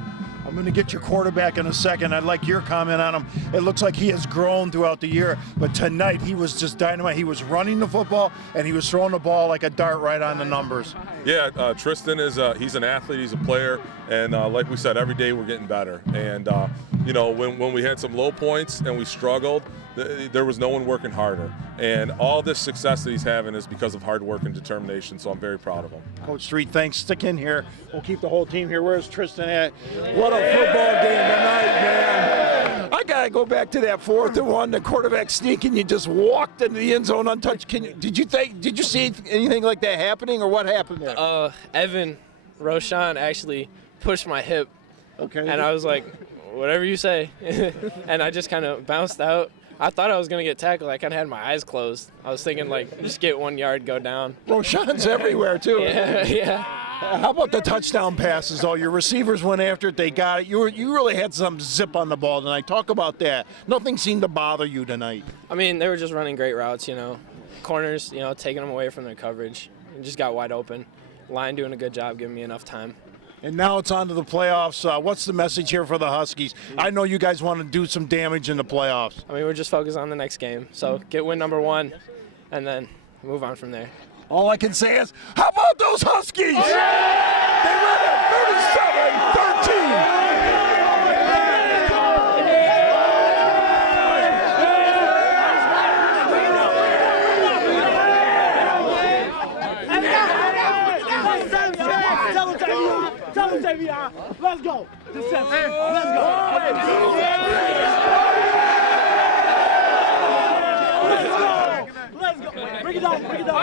I'm going to get your quarterback in a second. I'd like your comment on him. It looks like he has grown throughout the year, but tonight he was just dynamite. He was running the football, and he was throwing the ball like a dart right on the numbers. Yeah, Tristan he's an athlete, he's a player, and like we said, every day we're getting better. And you know, when we had some low points and we struggled, there was no one working harder. And all this success that he's having is because of hard work and determination, so I'm very proud of him. Coach Street, thanks. Stick in here. We'll keep the whole team here. Where's Tristan at? What a football game tonight, man. I got to go back to that 4th-and-1, the quarterback sneak, and you just walked into the end zone untouched. Did you see anything like that happening, or what happened there? Evan Roshan actually pushed my hip. Okay. And I was like, whatever you say. And I just kind of bounced out. I thought I was going to get tackled. I kind of had my eyes closed. I was thinking, like, just get 1 yard, go down. Roshan's everywhere, too. Yeah. How about the touchdown passes, though? Your receivers went after it. They got it. You really had some zip on the ball tonight. Talk about that. Nothing seemed to bother you tonight. I mean, they were just running great routes, you know. Corners, you know, taking them away from their coverage. And just got wide open. Line doing a good job, giving me enough time. And now it's on to the playoffs. What's the message here for the Huskies? I know you guys want to do some damage in the playoffs. I mean, we're just focused on the next game. So get win number 1 and then move on from there. All I can say is, how about those Huskies? Yeah! They win at 37-13. Let's go. Let's go. Let's go. Bring it down.